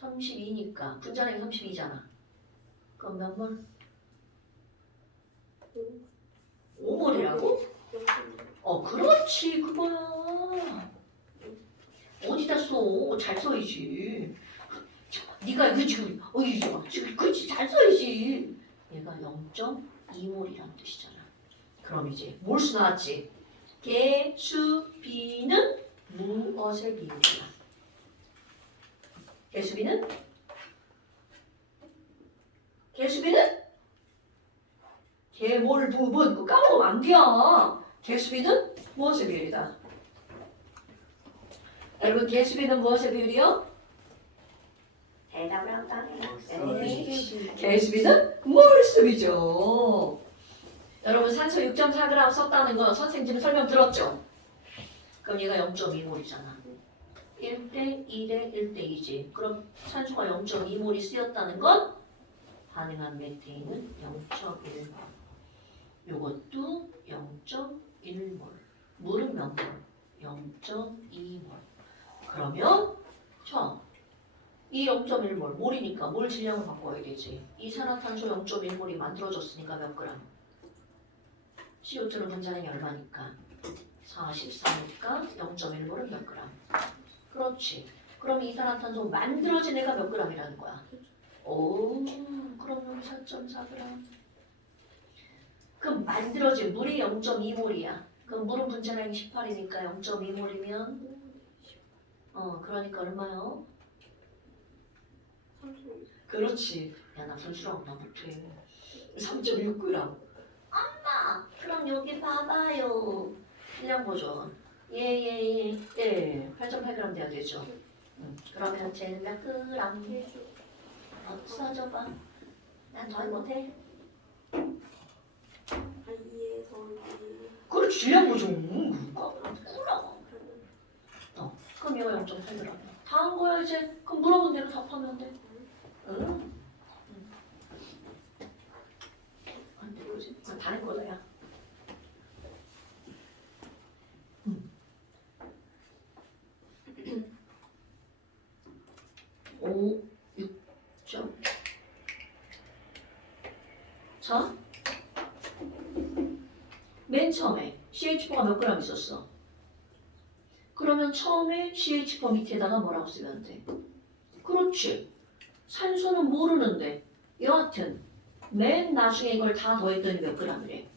32니까 분자량이 32잖아. 그럼 몇 몰? 5몰이라고? 그렇지 그거야. 어디다 써? 잘 써야지. 네가 이거 지금 지금 그렇지 잘 써야지. 얘가 0.2몰이라는 뜻이잖아. 그럼 이제 몰수 나왔지. 개수비는 무엇의 비율이야? 개수비는 개몰 부분. 그거 까먹으면 안 돼요. 개수비는 무엇의 비율이다? 여러분 개수비는 무엇의 비율이요? 대답을 한다. 개수비는 몰수비죠. 여러분 산소 6.4g 썼다는 건 선생님 설명 들었죠? 그럼 얘가 0.2몰이잖아. 1대 2대 1대 2지. 그럼 산소가 0.2몰이 쓰였다는 건 반응한 메테인은 0.1몰. 요것도 0.1몰. 물은 몇 몰? 0.2몰. 그러면 자, 이 0.1몰, 몰이니까 몰 질량을 바꿔야 되지. 이산화탄소 0.1몰이 만들어졌으니까 몇 그램? CO2는 분자량이 얼마니까? 44니까 0.1몰은 몇 그램? 그렇지. 그럼 이산화탄소 만들어진 애가 몇 그램이라는 거야? 오, 그럼 여기 4.4g. 그럼 만들어진 물이 0.2몰이야. 그럼 물은 분자량이 18이니까 0.2몰이면 그러니까 얼마요? 그렇지. 야, 나 분수랑 나 못해. 3.6g. 엄마, 그럼 여기 봐봐요. 질량 보죠. 예. 8.8g 돼야 되죠. 그러면 쟤는 몇 그램? 써줘봐. 난 더 못해. 그렇지, 질량 보죠. 그럼. 그럼 얘가 0.8g. 다 한 거야 이제. 그럼 물어본 대로 답하면 돼. 응? 안 돼, 그지? 다른 거다, 야. 5, 6점. 자, 맨 처음에 CH4가 몇 그램 있었어? 그러면 처음에 CH4 밑에다가 뭐라고 쓰면 돼? 그렇지. 산소는 모르는데 여하튼 맨 나중에 이걸 다 더했더니 몇 그램이래?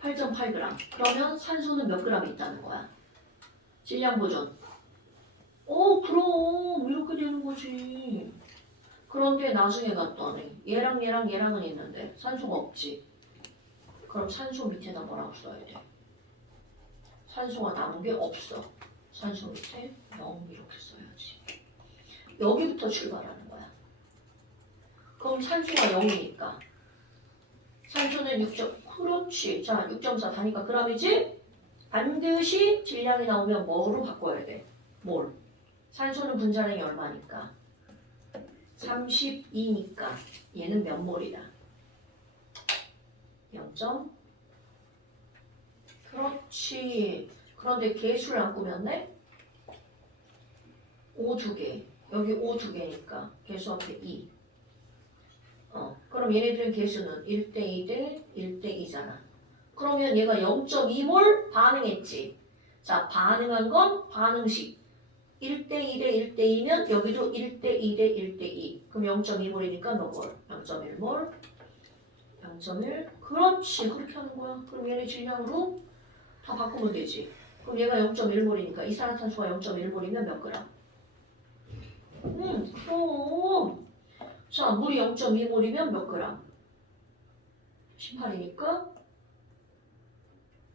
8.8g. 그러면 산소는 몇 그램 있다는 거야? 질량 보존. 그럼 이렇게 되는 거지. 그런데 나중에 갔더니 얘랑은 있는데 산소가 없지. 그럼 산소 밑에다 뭐라고 써야 돼? 산소가 남은 게 없어. 산소 밑에 0 이렇게 써야지. 여기부터 출발하는 거야. 그럼 산소가 0이니까 산소는 6. 그렇지. 자, 6.4 단위가 g이지? 반드시 질량이 나오면 뭐로 바꿔야 돼? 몰. 산소는 분자량이 얼마니까? 32니까 얘는 몇 몰이다? 0. 그렇지. 그런데 개수를 안 꾸몄네? O 2개. 여기 O 2개니까 개수 앞에 2. 그럼 얘네들은 개수는 1대 2대 1대 2잖아. 그러면 얘가 0.2몰 반응했지. 자, 반응한 건 반응식 1대 2대 1대 2면 여기도 1대 2대 1대 2. 그럼 0.2몰이니까 몇 몰? 0.1몰. 0.1. 그렇지. 그렇게 하는 거야. 그럼 얘네 질량으로 다 바꾸면 되지. 그럼 얘가 0.1몰이니까 이산화탄소가 0.1몰이면 몇 그램? 그럼. 자, 물이 0.2몰이면 몇 그램? 18이니까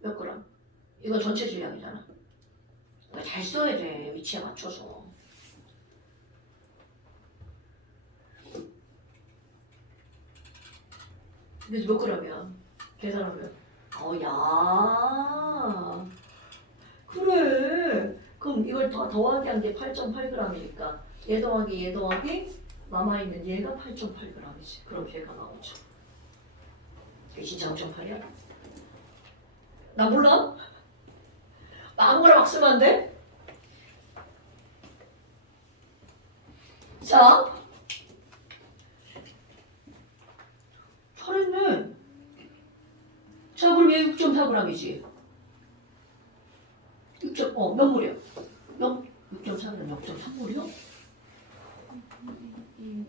몇 그램? 이건 전체 질량이잖아. 그러니까 잘 써야 돼. 위치에 맞춰서. 그래서 몇 그램이야? 계산하면. 야. 그래. 그럼 이걸 더하기 한 게 8.8g이니까 얘 더하기 남아있는 얘가 8.8g이지. 그럼 걔가 나오죠. 이게 진짜 0.8이야? 나 몰라? 나 아무거나 막 쓰면 안 돼? 자, 잘했네. 자, 그럼 얘 6.4g이지. 몇 몰이야? 6.4g 0.3몰이야? 이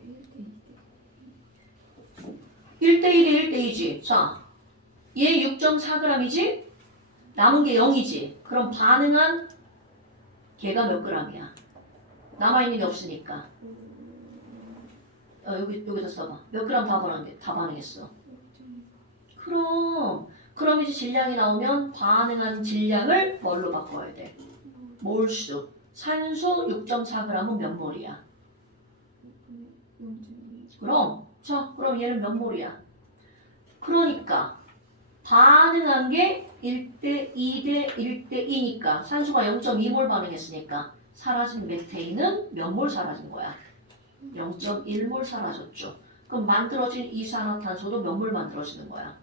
1대 1대 1대 2지. 자, 얘 6.4g이지? 남은 게 0이지. 그럼 반응한 걔가 몇 g이야? 남아있는 게 없으니까. 여기다 써봐. 몇 g 다 반응했어. 그럼 이제 질량이 나오면 반응한 질량을 뭘로 바꿔야 돼? 몰수. 산소 6.4g은 몇 몰이야? 그럼 얘는 몇 몰이야? 그러니까 반응한 게 1대 2대 1대 2니까 산소가 0.2몰 반응했으니까 사라진 메테인은 몇 몰 사라진 거야? 0.1몰 사라졌죠. 그럼 만들어진 이산화탄소도 몇 몰 만들어지는 거야?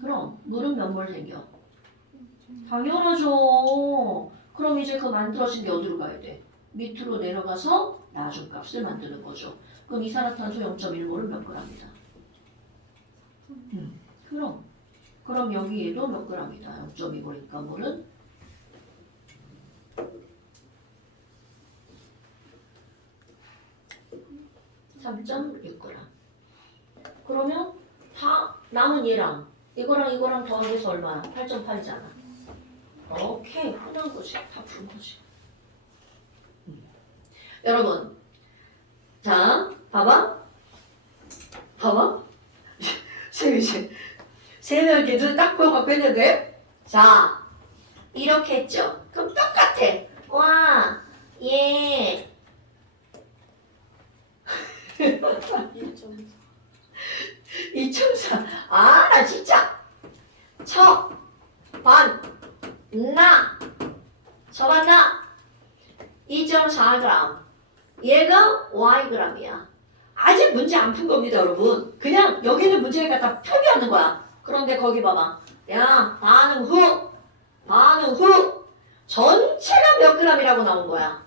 그럼 물은 몇 몰 생겨? 당연하죠. 그럼 이제 그 만들어진 게 어디로 가야 돼? 밑으로 내려가서 나중값을 만드는 거죠. 그럼 이산화탄소 0.1몰은 몇 g이다? 그럼 여기에도 몇 g이다? 0.2몰이니까 물은 3.6g. 그러면 다 남은 얘랑 이거랑 더해서 얼마야? 8.8이잖아. 오케이, 흔한 거지. 다 푸는 거지. 여러분, 자, 봐봐. 세 명 이렇게 눈 딱 보고 했는데, 자, 이렇게 했죠. 그럼 똑같아. 와, 얘 2.4. 아, 나 진짜. 나 2.4g. 얘가 Yg이야. 아직 문제 안 푼 겁니다, 여러분. 그냥 여기는 문제를 갖다 표기하는 거야. 그런데 거기 봐봐. 야, 반응 후 전체가 몇 g이라고 나온 거야?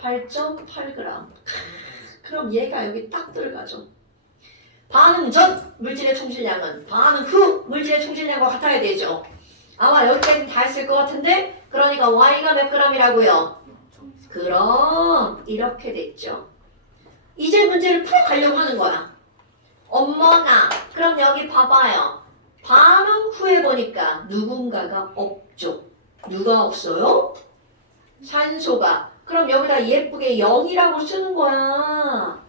8.8g. 그럼 얘가 여기 딱 들어가죠. 반응 전 물질의 총질량은 반응 후 물질의 총질량과 같아야 되죠. 아마 여기까지 다 했을 것 같은데, 그러니까 Y가 몇 g이라고요? 그럼 이렇게 됐죠. 이제 문제를 풀어가려고 하는 거야. 어머나, 그럼 여기 봐봐요. 반응 후에 보니까 누군가가 없죠. 누가 없어요? 산소가. 그럼 여기다 예쁘게 0이라고 쓰는 거야.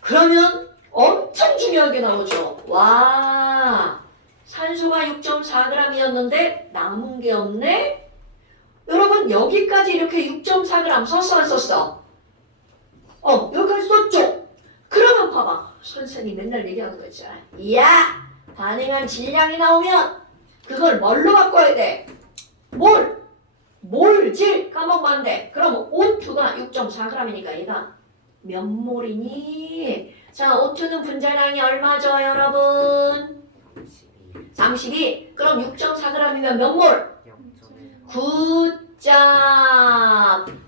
그러면 엄청 중요하게 나오죠. 와, 산소가 6.4g이었는데 남은 게 없네? 여러분, 여기까지 이렇게 6.4g 썼어 안 썼어? 여기까지 썼죠? 그러면 봐봐. 선생님이 맨날 얘기하는 거 있잖아. 야, 반응한 질량이 나오면 그걸 뭘로 바꿔야 돼? 몰질 까먹었는데, 그럼 O2가 6.4g이니까 얘가 몇 몰이니? 자, O2는 분자량이 얼마죠, 여러분? 32. 그럼 6.4g이면 몇 몰? 9점.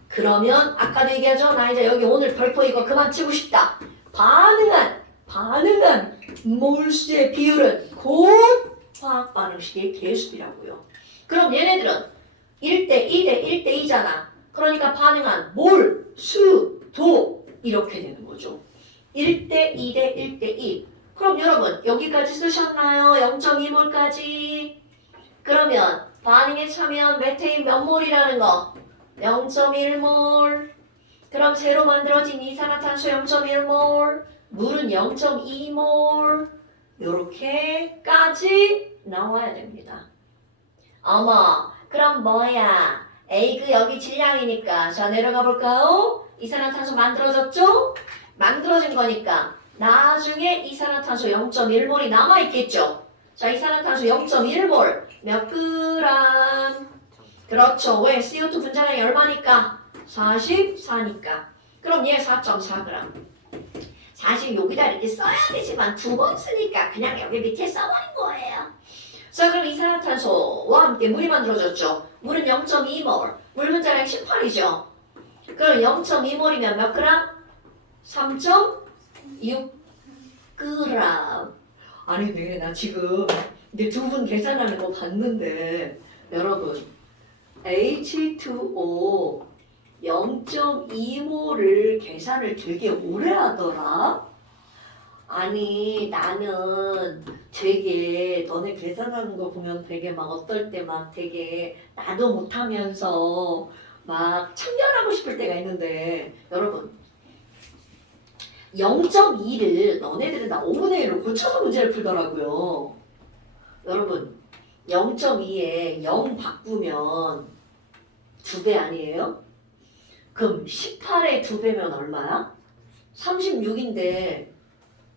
그러면 아까도 얘기하죠? 나 이제 여기 오늘 벌포 이거 그만 치고 싶다. 반응한 반응한 몰수의 비율은 곧 화학 반응식의 개수비라고요. 그럼 얘네들은 1대 2대 1대 2잖아. 그러니까 반응한 몰, 수, 도 이렇게 되는 거죠. 1대 2대 1대 2. 그럼 여러분 여기까지 쓰셨나요? 0.2몰까지. 그러면 반응에 참여한 메테인 몇 몰이라는 거? 0.1몰. 그럼 새로 만들어진 이산화탄소 0.1몰. 물은 0.2몰. 요렇게까지 나와야 됩니다. 어머, 그럼 뭐야? 에이그 여기 질량이니까. 자, 내려가 볼까요? 이산화탄소 만들어졌죠? 만들어진 거니까 나중에 이산화탄소 0.1몰이 남아있겠죠? 자, 이산화탄소 0.1몰 몇 그램? 그렇죠. 왜? CO2 분자량이 얼마니까? 44니까. 그럼 얘 4.4g. 사실 여기다 이렇게 써야 되지만 두 번 쓰니까 그냥 여기 밑에 써버린 거예요. 자, 그럼 이산화탄소와 함께 물이 만들어졌죠. 물은 0.2몰. 물 분자량 18이죠. 그럼 0.2몰이면 몇 그램? 3.6g. 아니, 근데 나 지금 이제 두 분 계산하는 거 봤는데 여러분 H2O 0.2몰을 계산을 되게 오래 하더라. 아니 나는 되게 너네 계산하는 거 보면 되게 막 어떨 때 막 되게 나도 못하면서 막 참견하고 싶을 때가 있는데 여러분 0.2를 너네들은 다 5분의 1로 고쳐서 문제를 풀더라고요. 여러분 0.2에 0 바꾸면 2배 아니에요? 그럼 18에 2배면 얼마야? 36인데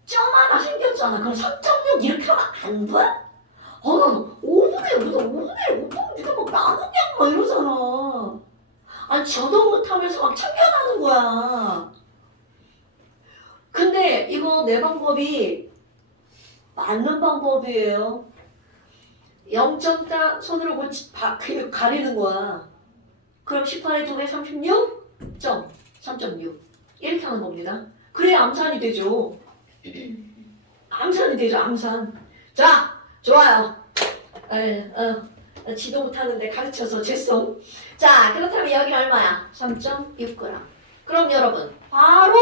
점 하나 생겼잖아. 그럼 3.6 이렇게 하면 안 돼? 난 5분의 1, 5분의 1 못하면 네가 막 나누냐 막 이러잖아. 아니 저도 못하면서 막 참견하는 거야. 근데 이거 내 방법이 맞는 방법이에요. 0.4 손으로 가리는 거야. 그럼 18에 2배 36? 3.6 이렇게 하는 겁니다. 그래야 암산이 되죠. 암산이 되죠. 암산. 자, 좋아요. 지도 못하는데 가르쳐서 죄송. 자, 그렇다면 여기는 얼마야? 3.6g. 그럼 여러분 바로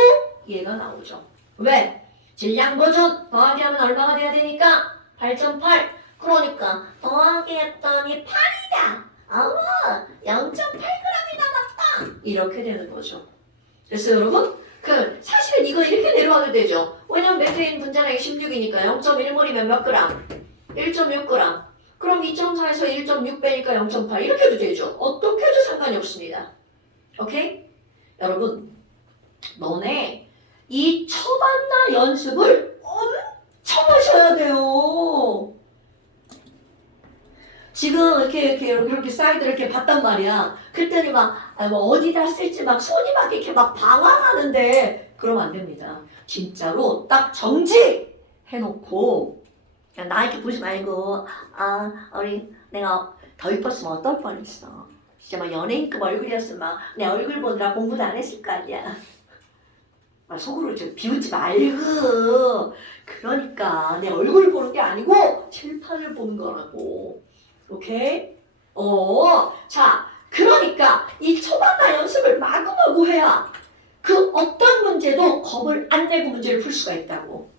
얘가 나오죠. 왜? 질량 보존 더하기 하면 얼마가 돼야 되니까? 8.8. 그러니까 더하기 했더니 8이다. 어머, 0.8g이 남았다. 이렇게 되는 거죠. 됐어요, 여러분? 사실은 이거 이렇게 내려가도 되죠. 왜냐면 메테인 분자량이 16이니까 0.1몰이면 몇 그램? 1.6g. 그럼 2.4에서 1.6 빼니까 0.8 이렇게 해도 되죠. 어떻게 해도 상관이 없습니다. 오케이? 여러분, 너네 이 처반나 연습을 엄청 하셔야 돼요. 지금 이렇게 사이드를 이렇게 봤단 말이야. 그랬더니 막 뭐 어디다 쓸지 막 손이 막 이렇게 막 방황하는데 그러면 안 됩니다. 진짜로 딱 정지 해놓고 그냥 나 이렇게 보지 말고 내가 더 이뻤으면 어떨 뻔했어. 진짜 막 연예인급 얼굴이었으면 막 내 얼굴 보느라 공부도 안 했을 거 아니야. 막 속으로 좀 비웃지 말고. 그러니까 내 얼굴 보는 게 아니고 칠판을 보는 거라고. 오케이? 자, 그러니까 이 초반나 연습을 마구마구 해야 그 어떤 문제도 겁을 안 내고 문제를 풀 수가 있다고.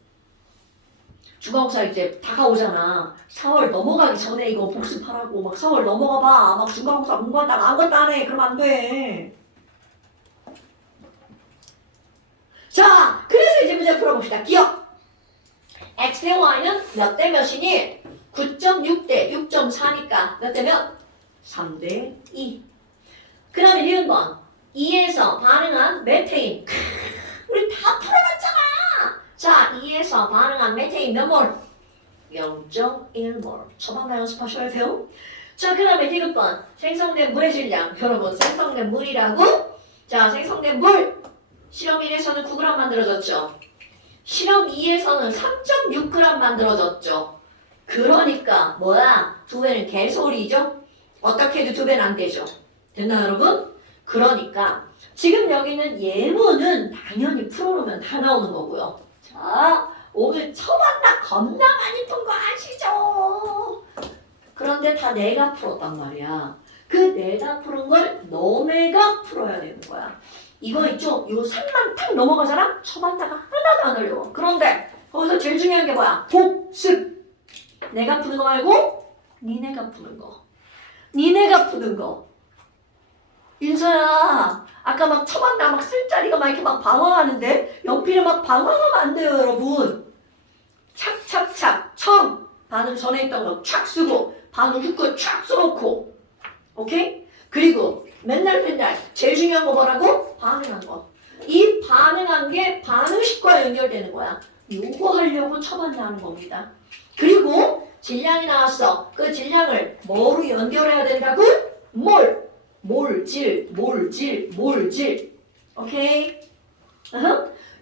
중간고사 이제 다가오잖아. 4월 넘어가기 전에 이거 복습하라고. 막 4월 넘어가봐. 막 중간고사 공부한다고 아무것도 안 해. 그러면 안 돼. 자, 그래서 이제 문제 풀어봅시다. 기억. X 대 Y는 몇 대 몇이니? 9.6대 6.4니까 몇 대 몇? 3대 2. 그 다음에 니은번 2에서 반응한 메테인. 우리 다 풀어놨잖아. 자, 2에서 반응한 메테인 몇 몰? 0.1몰. 초반만 연습하셔야 돼요. 자, 그 다음에 디귿번 생성된 물의 질량. 여러분 생성된 물이라고? 자, 생성된 물. 실험 1에서는 9g 만들어졌죠. 실험 2에서는 3.6g 만들어졌죠. 그러니까 뭐야? 2배는 개소리죠? 어떻게 해도 2배는 안 되죠. 됐나요, 여러분? 그러니까 지금 여기는 예문은 당연히 풀어놓으면 다 나오는 거고요. 자, 오늘 처만나 겁나 많이 푼 거 아시죠? 그런데 다 내가 풀었단 말이야. 그 내가 푸는 걸 너네가 풀어야 되는 거야. 이거 있죠? 요 산만 탁 넘어가잖아? 처만나가 하나도 안 어려워. 그런데 거기서 제일 중요한 게 뭐야? 복습. 내가 푸는 거 말고 니네가 푸는 거. 니네가 푸는 거. 인서야, 아까 막 처만나 막 쓸자리가 막 이렇게 막 방황하는데 연필이 막 방황하면 안 돼요, 여러분. 착착착. 처음 반응 전에 있던 거 착 쓰고 반응 후거 착 써놓고. 오케이? 그리고 맨날 제일 중요한 거 뭐라고? 반응한 거. 이 반응한 게 반응식과 연결되는 거야. 요거 하려고 처만나 하는 겁니다. 그리고 질량이 나왔어. 그 질량을 뭐로 연결해야 된다고? 몰질. 오케이?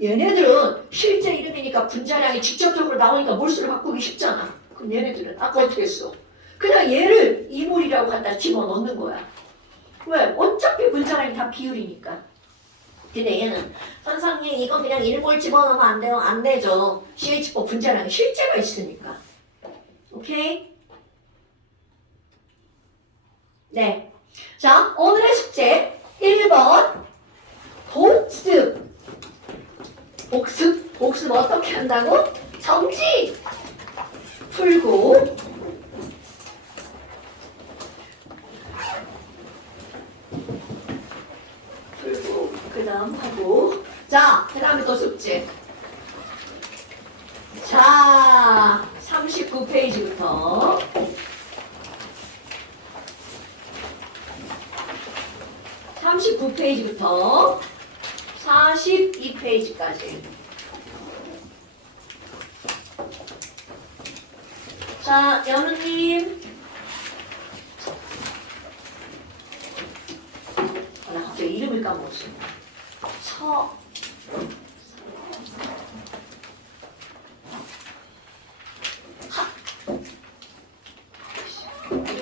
얘네들은 실제 이름이니까 분자량이 직접적으로 나오니까 몰수를 바꾸기 쉽잖아. 그럼 얘네들은 아까 어떻게 했어? 그냥 얘를 이몰이라고 갖다 집어넣는 거야. 왜? 어차피 분자량이 다 비율이니까. 근데 얘는 선생님 이거 그냥 1몰 집어넣으면 안 돼요? 안 되죠. CH4 분자량이 실제가 있으니까. 오케이? 네. 자, 오늘의 숙제 1번 복습 어떻게 한다고? 정지 풀고 그 다음 하고 자, 그 다음에 또 숙제 자, 39페이지부터 39페이지부터 42페이지까지. 자, 연우님. 나 갑자기 이름을 까먹었어.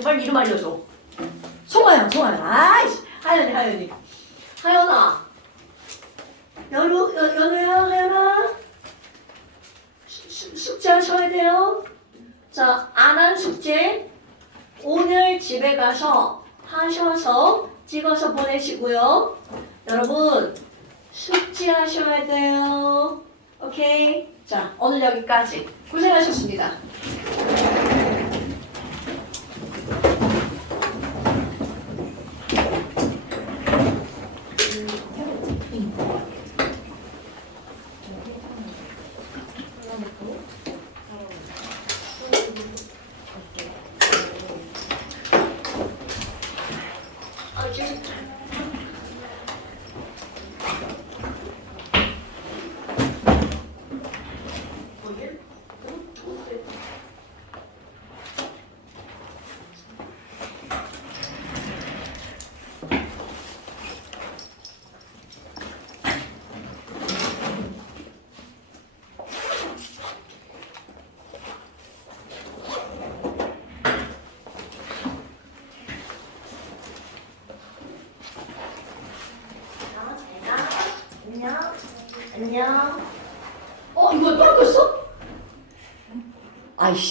빨리 이름 알려줘. 송하연. 아이씨. 하연이. 하연아. 연우야, 하연아. 숙제 하셔야 돼요. 자, 안 한 숙제 오늘 집에 가서 하셔서 찍어서 보내시고요. 여러분, 숙제 하셔야 돼요. 오케이? 자, 오늘 여기까지. 고생하셨습니다. 안녕. 이거 또 바뀌었어? 아이씨.